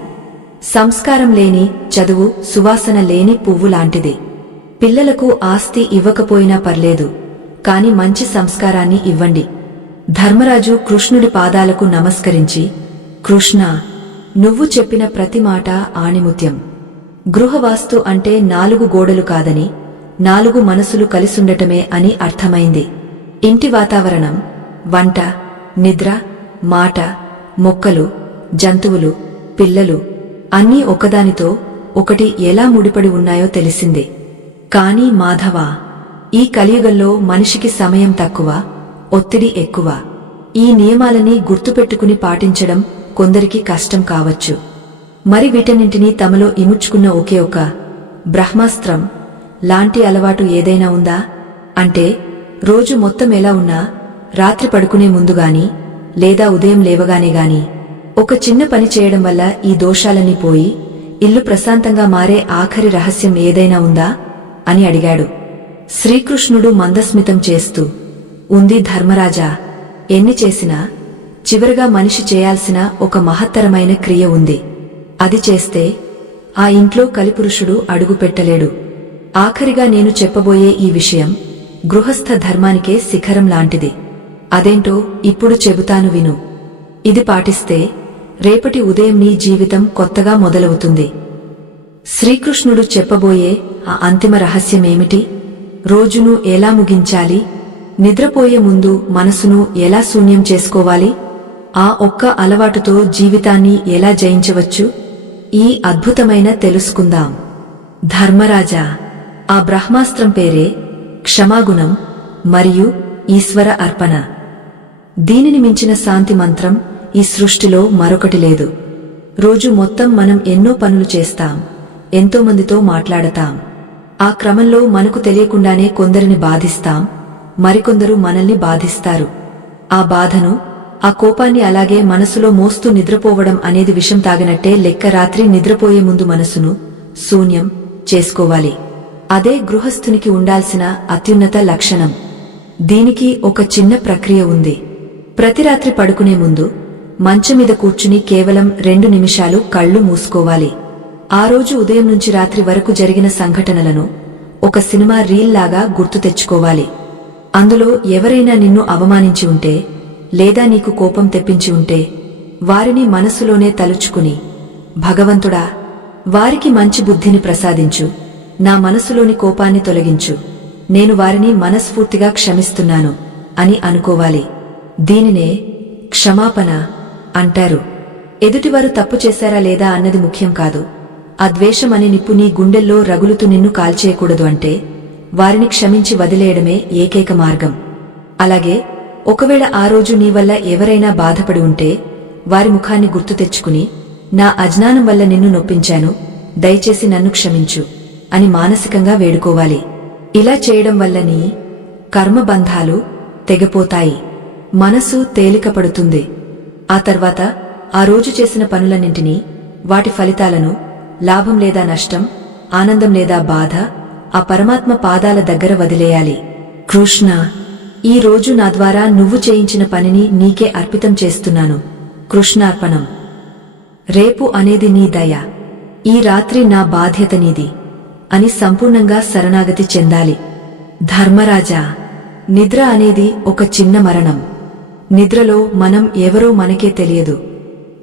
సంస్కారం లేని చదువు సువాసన లేని పువ్వు లాంటిది. పిల్లలకు ఆస్తి ఇవ్వకపోయినా పర్లేదు, కాని మంచి సంస్కారాన్ని ఇవ్వండి. ధర్మరాజు కృష్ణుడి పాదాలకు నమస్కరించి, కృష్ణ, నువ్వు చెప్పిన ప్రతి మాట ఆణిముత్యం. గృహవాస్తు అంటే 4 గోడలు కాదని 4 మనసులు కలిసుండటమే అని అర్థమైంది. ఇంటి వాతావరణం, వంట, నిద్ర, మాట, మొక్కలు, జంతువులు, పిల్లలు అన్నీ ఒకదానితో ఒకటి ఎలా ముడిపడి ఉన్నాయో తెలిసిందే. కాని మాధవా, ఈ కలియుగంలో మనిషికి సమయం తక్కువ, ఒత్తిడి ఎక్కువ. ఈ నియమాలని గుర్తుపెట్టుకుని పాటించడం కొందరికి కష్టం కావచ్చు. మరి వీటన్నింటినీ తమలో ఇముడ్చుకున్న ఒకే ఒక బ్రహ్మాస్త్రం లాంటి అలవాటు ఏదైనా ఉందా? అంటే రోజు మొత్తం ఎలా ఉన్నా రాత్రి పడుకునే ముందుగాని లేదా ఉదయం లేవగానే గాని ఒక చిన్న పని చేయడం వల్ల ఈ దోషాలన్నీ పోయి ఇల్లు ప్రశాంతంగా మారే ఆఖరి రహస్యం ఏదైనా ఉందా అని అడిగాడు. శ్రీకృష్ణుడు మందస్మితం చేస్తూ, ఉంది ధర్మరాజా. ఎన్ని చేసినా చివరగా మనిషి చేయాల్సిన ఒక మహత్తరమైన క్రియ ఉంది. అది చేస్తే ఆ ఇంట్లో కలిపురుషుడు అడుగుపెట్టలేడు. ఆఖరిగా నేను చెప్పబోయే ఈ విషయం గృహస్థ ధర్మానికే శిఖరం లాంటిది. అదేంటో ఇప్పుడు చెబుతాను విను. ఇది పాటిస్తే రేపటి ఉదయం నీ జీవితం కొత్తగా మొదలవుతుంది. శ్రీకృష్ణుడు చెప్పబోయే ఆ అంతిమ రహస్యమేమిటి? రోజును ఎలా ముగించాలి? నిద్రపోయే ముందు మనసును ఎలా శూన్యం చేసుకోవాలి? ఆ ఒక్క అలవాటుతో జీవితాన్ని ఎలా జయించవచ్చు? ఈ అద్భుతమైన తెలుసుకుందాం. ధర్మరాజా, ఆ బ్రహ్మాస్త్రం పేరే క్షమాగుణం మరియు ఈశ్వర అర్పణ. దీనిని మించిన శాంతి మంత్రం ఈ సృష్టిలో మరొకటి లేదు. రోజు మొత్తం మనం ఎన్నో పనులు చేస్తాం, ఎంతో మందితో మాట్లాడతాం. ఆ క్రమంలో మనకు తెలియకుండానే కొందరిని బాధిస్తాం, మరికొందరు మనల్ని బాధిస్తారు. ఆ బాధను, ఆ కోపాన్ని అలాగే మనసులో మోస్తూ నిద్రపోవడం అనేది విషం తాగినట్టే లెక్క. రాత్రి నిద్రపోయే ముందు మనసును శూన్యం చేసుకోవాలి. అదే గృహస్థునికి ఉండాల్సిన అత్యున్నత లక్షణం. దీనికి ఒక చిన్న ప్రక్రియ ఉంది. ప్రతి రాత్రి పడుకునే ముందు మంచం మీద కూర్చుని కేవలం 2 నిమిషాలు కళ్ళు మూసుకోవాలి. ఆ రోజు ఉదయం నుంచి రాత్రి వరకు జరిగిన సంఘటనలను ఒక సినిమా రీల్ లాగా గుర్తు తెచ్చుకోవాలి. అందులో ఎవరైనా నిన్ను అవమానించి ఉంటే లేదా నీకు కోపం తెప్పించి ఉంటే వారిని మనసులోనే తలుచుకుని, భగవంతుడా, వారికి మంచి బుద్ధిని ప్రసాదించు, నా మనసులోని కోపాన్ని తొలగించు, నేను వారిని మనస్ఫూర్తిగా క్షమిస్తున్నాను అని అనుకోవాలి. దీనినే క్షమాపణ అంటారు. ఎదుటివారు తప్పు చేశారా లేదా అన్నది ముఖ్యం కాదు. ఆ ద్వేషం అనే నిప్పు నీ గుండెల్లో రగులుతూ నిన్ను కాల్చేయకూడదు అంటే వారిని క్షమించి వదిలేయడమే ఏకైక మార్గం. అలాగే ఒకవేళ ఆ రోజు నీ వల్ల ఎవరైనా బాధపడి ఉంటే వారి ముఖాన్ని గుర్తు తెచ్చుకుని, నా అజ్ఞానం వల్ల నిన్ను నొప్పించాను, దయచేసి నన్ను క్షమించు అని మానసికంగా వేడుకోవాలి. ఇలా చేయడం వల్ల నీ కర్మబంధాలు తెగిపోతాయి, మనసు తేలికపడుతుంది. ఆ తర్వాత ఆ రోజు చేసిన పనులన్నింటినీ, వాటి ఫలితాలను, లాభం లేదా నష్టం, ఆనందం లేదా బాధ ఆ పరమాత్మ పాదాల దగ్గర వదిలేయాలి. కృష్ణ, ఈ రోజు నా ద్వారా నువ్వు చేయించిన పనిని నీకే అర్పితం చేస్తున్నాను. కృష్ణార్పణం. రేపు అనేది నీ దయ, ఈ రాత్రి నా బాధ్యత నీది అని సంపూర్ణంగా శరణాగతి చెందాలి. ధర్మరాజా, నిద్ర అనేది ఒక చిన్న మరణం. నిద్రలో మనం ఎవరో మనకే తెలియదు.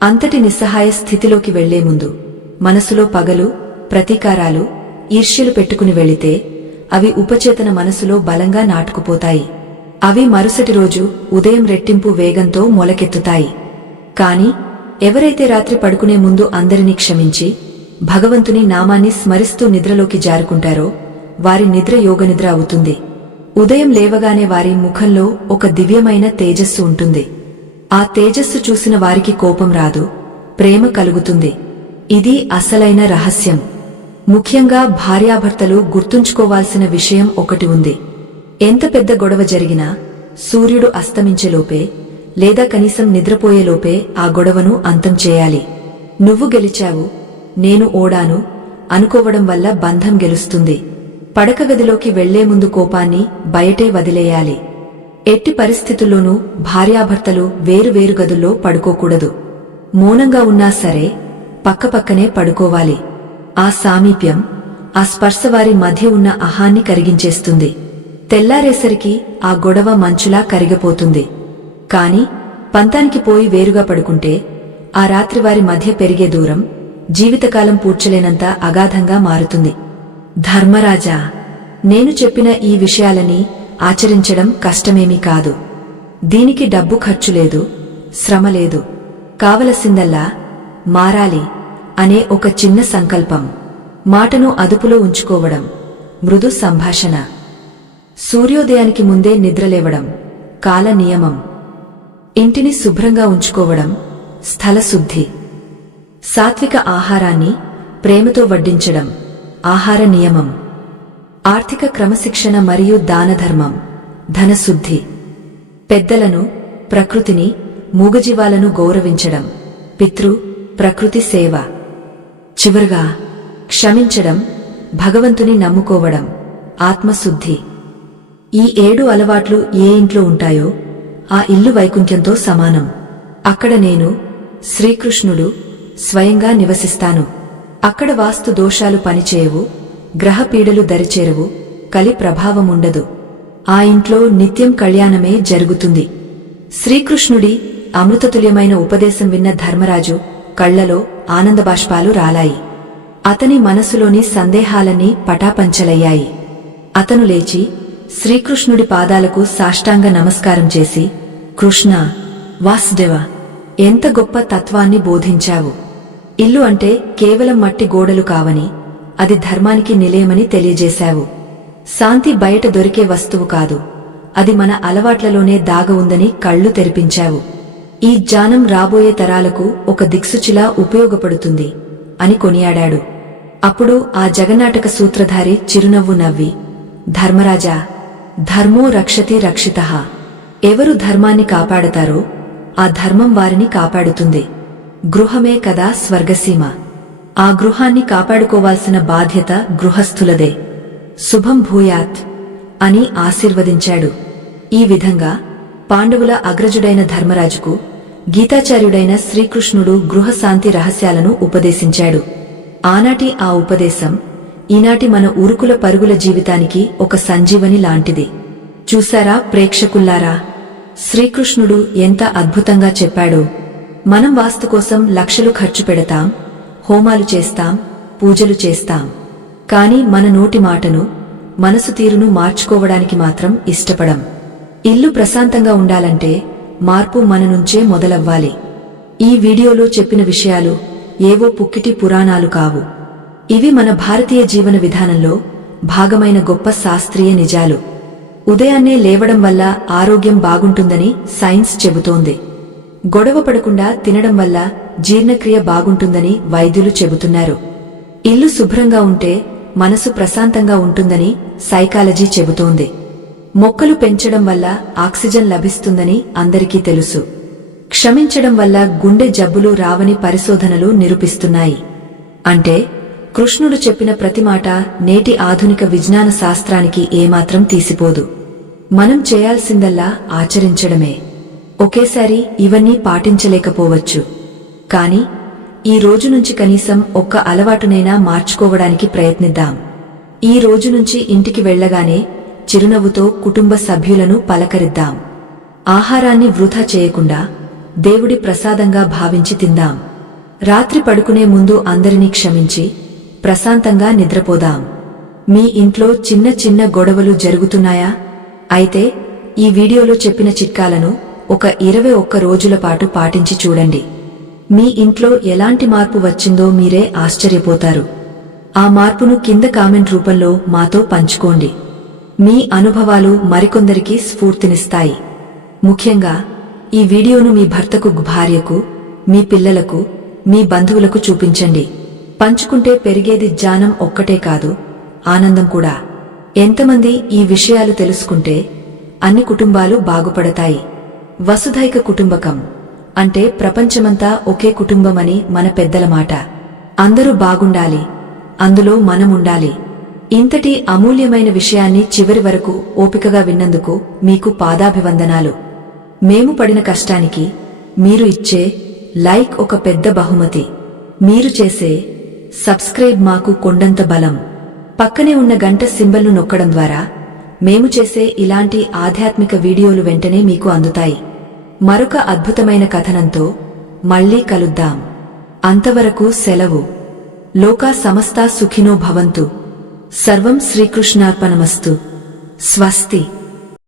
అంతటి నిస్సహాయ స్థితిలోకి వెళ్లే ముందు మనసులో పగలు, ప్రతీకారాలు, ఈర్ష్యలు పెట్టుకుని వెళితే అవి ఉపచేతన మనసులో బలంగా నాటుకుపోతాయి. అవి మరుసటి రోజు ఉదయం రెట్టింపు వేగంతో మొలకెత్తుతాయి. కాని ఎవరైతే రాత్రి పడుకునే ముందు అందరినీ క్షమించి భగవంతుని నామాన్ని స్మరిస్తూ నిద్రలోకి జారుకుంటారో వారి నిద్ర యోగనిద్ర అవుతుంది. ఉదయం లేవగానే వారి ముఖంలో ఒక దివ్యమైన తేజస్సు ఉంటుంది. ఆ తేజస్సు చూసిన వారికి కోపం రాదు, ప్రేమ కలుగుతుంది. ఇది అసలైన రహస్యం. ముఖ్యంగా భార్యాభర్తలు గుర్తుంచుకోవాల్సిన విషయం ఒకటి ఉంది. ఎంత పెద్ద గొడవ జరిగినా సూర్యుడు అస్తమించేలోపే లేదా కనీసం నిద్రపోయేలోపే ఆ గొడవను అంతం చేయాలి. నువ్వు గెలిచావు, నేను ఓడాను అనుకోవడం వల్ల బంధం గెలుస్తుంది. పడకగదిలోకి వెళ్లే ముందు కోపాన్ని బయటే వదిలేయాలి. ఎట్టి పరిస్థితుల్లోనూ భార్యాభర్తలు వేరువేరు గదుల్లో పడుకోకూడదు. మౌనంగా ఉన్నా సరే పక్కపక్కనే పడుకోవాలి. ఆ సామీప్యం, ఆ స్పర్శ వారి మధ్య ఉన్న అహాన్ని కరిగించేస్తుంది. తెల్లారేసరికి ఆ గొడవ మంచులా కరిగిపోతుంది. కాని పంతానికి పోయి వేరుగా పడుకుంటే ఆ రాత్రి వారి మధ్య పెరిగే దూరం జీవితకాలం పూడ్చలేనంత అగాధంగా మారుతుంది. ధర్మరాజా, నేను చెప్పిన ఈ విషయాలని ఆచరించడం కష్టమేమీ కాదు. దీనికి డబ్బు ఖర్చు లేదు, శ్రమ లేదు. కావలసిందల్లా మారాలి అనే ఒక చిన్న సంకల్పం, మాటను అదుపులో ఉంచుకోవడం, మృదు సంభాషణ, సూర్యోదయానికి ముందే నిద్రలేవడం, కాల నియమం, ఇంటిని శుభ్రంగా ఉంచుకోవడం, స్థలశుద్ధి, సాత్విక ఆహారాన్ని ప్రేమతో వడ్డించడం, ఆహార నియమం, ఆర్థిక క్రమశిక్షణ మరియు దానధర్మం, ధనశుద్ధి, పెద్దలను, ప్రకృతిని, మూగజీవాలను గౌరవించడం, పితృ ప్రకృతి సేవ, చివరగా క్షమించడం, భగవంతుని నమ్ముకోవడం, ఆత్మశుద్ధి. ఈ 7 అలవాట్లు ఏ ఇంట్లో ఉంటాయో ఆ ఇల్లు వైకుంఠంతో సమానం. అక్కడ నేను, శ్రీకృష్ణుడు, స్వయంగా నివసిస్తాను. అక్కడ వాస్తు దోషాలు పనిచేయవు, గ్రహపీడలు దరిచేరవు, కలి ప్రభావముండదు. ఆ ఇంట్లో నిత్యం కళ్యాణమే జరుగుతుంది. శ్రీకృష్ణుడి అమృతతుల్యమైన ఉపదేశం విన్న ధర్మరాజు కళ్లలో ఆనందబాష్పాలు రాలాయి. అతని మనసులోని సందేహాలన్నీ పటాపంచలయ్యాయి. అతను లేచి శ్రీకృష్ణుడి పాదాలకు సాష్టాంగ నమస్కారం చేసి, కృష్ణ, వాసుదేవ, ఎంత గొప్ప తత్వాన్ని బోధించావు. ఇల్లు అంటే కేవలం మట్టి గోడలు కావని, అది ధర్మానికి నిలయమని తెలియజేశావు. శాంతి బయట దొరికే వస్తువు కాదు, అది మన అలవాట్లలోనే దాగ ఉందని కళ్ళు తెరిపించావు. ఈ జ్ఞానం రాబోయే తరాలకు ఒక దిక్సూచిలా ఉపయోగపడుతుంది అని కొనియాడాడు. అప్పుడు ఆ జగన్నాటక సూత్రధారి చిరునవ్వు నవ్వి, ధర్మరాజా, ధర్మో రక్షతి రక్షితః. ఎవరు ధర్మాన్ని కాపాడతారో ఆ ధర్మం వారిని కాపాడుతుంది. గృహమే కదా స్వర్గసీమ. ఆ గృహాన్ని కాపాడుకోవాల్సిన బాధ్యత గృహస్థులదే. శుభం భూయాత్ అని ఆశీర్వదించాడు. ఈ విధంగా పాండవుల అగ్రజుడైన ధర్మరాజుకు గీతాచార్యుడైన శ్రీకృష్ణుడు గృహశాంతి రహస్యాలను ఉపదేశించాడు. ఆనాటి ఆ ఉపదేశం ఈనాటి మన ఉరుకుల పరుగుల జీవితానికి ఒక సంజీవని లాంటిది. చూశారా ప్రేక్షకుల్లారా, శ్రీకృష్ణుడు ఎంత అద్భుతంగా చెప్పాడో. మనం వాస్తు కోసం లక్షలు ఖర్చు పెడతాం, హోమాలు చేస్తాం, పూజలు చేస్తాం. కాని మన నోటి మాటను, మనసు తీరును మార్చుకోవడానికి మాత్రం ఇష్టపడం. ఇల్లు ప్రశాంతంగా ఉండాలంటే మార్పు మన నుంచే మొదలవ్వాలి. ఈ వీడియోలో చెప్పిన విషయాలు ఏవో పుక్కిటి పురాణాలు కావు. ఇవి మన భారతీయ జీవన విధానంలో భాగమైన గొప్ప శాస్త్రీయ నిజాలు. ఉదయాన్నే లేవడం వల్ల ఆరోగ్యం బాగుంటుందని సైన్స్ చెబుతోంది. గొడవ పడకుండా తినడం వల్ల జీర్ణక్రియ బాగుంటుందని వైద్యులు చెబుతున్నారు. ఇల్లు శుభ్రంగా ఉంటే మనసు ప్రశాంతంగా ఉంటుందని సైకాలజీ చెబుతోంది. మొక్కలు పెంచడం వల్ల ఆక్సిజన్ లభిస్తుందని అందరికీ తెలుసు. క్షమించడం వల్ల గుండె జబ్బులు రావని పరిశోధనలు నిరూపిస్తున్నాయి. అంటే కృష్ణుడు చెప్పిన ప్రతి మాట నేటి ఆధునిక విజ్ఞాన శాస్త్రానికి ఏమాత్రం తీసిపోదు. మనం చేయాల్సిందల్లా ఆచరించడమే. ఒకేసారి ఇవన్నీ పాటించలేకపోవచ్చు, కాని ఈ రోజు నుంచి కనీసం ఒక్క అలవాటునైనా మార్చుకోవడానికి ప్రయత్నిద్దాం. ఈ రోజు నుంచి ఇంటికి వెళ్లగానే చిరునవ్వుతో కుటుంబ సభ్యులను పలకరిద్దాం. ఆహారాన్ని వృధా చేయకుండా దేవుడి ప్రసాదంగా భావించి తిందాం. రాత్రి పడుకునే ముందు అందరినీ క్షమించి ప్రశాంతంగా నిద్రపోదాం. మీ ఇంట్లో చిన్న చిన్న గొడవలు జరుగుతున్నాయా? అయితే ఈ వీడియోలో చెప్పిన చిట్కాలను ఒక 21 రోజుల పాటు పాటించి చూడండి. మీ ఇంట్లో ఎలాంటి మార్పు వచ్చిందో మీరే ఆశ్చర్యపోతారు. ఆ మార్పును కింద కామెంట్ రూపంలో మాతో పంచుకోండి. మీ అనుభవాలు మరికొందరికి స్ఫూర్తినిస్తాయి. ముఖ్యంగా ఈ వీడియోను మీ భర్తకు, భార్యకు, మీ పిల్లలకు, మీ బంధువులకు చూపించండి. పంచుకుంటే పెరిగేది జ్ఞానం ఒక్కటే కాదు, ఆనందం కూడా. ఎంతమంది ఈ విషయాలు తెలుసుకుంటే అన్ని కుటుంబాలు బాగుపడతాయి. వసుధైక కుటుంబకం అంటే ప్రపంచమంతా ఒకే కుటుంబమని మన పెద్దల మాట. అందరూ బాగుండాలి, అందులో మనముండాలి. ఇంతటి అమూల్యమైన విషయాన్ని చివరి వరకు ఓపికగా విన్నందుకు మీకు పాదాభివందనాలు. మేము పడిన కష్టానికి మీరు ఇచ్చే లైక్ ఒక పెద్ద బహుమతి. మీరు చేసే సబ్స్క్రైబ్ మాకు కొండంత బలం. పక్కనే ఉన్న గంట సింబల్ను నొక్కడం ద్వారా మేము చేసే ఇలాంటి ఆధ్యాత్మిక వీడియోలు వెంటనే మీకు అందుతాయి. మరొక అద్భుతమైన కథనంతో మళ్లీ కలుద్దాం. అంతవరకు సెలవు. లోకా సమస్తా సుఖినో భవంతు. సర్వం శ్రీకృష్ణార్పణమస్తు. స్వస్తి.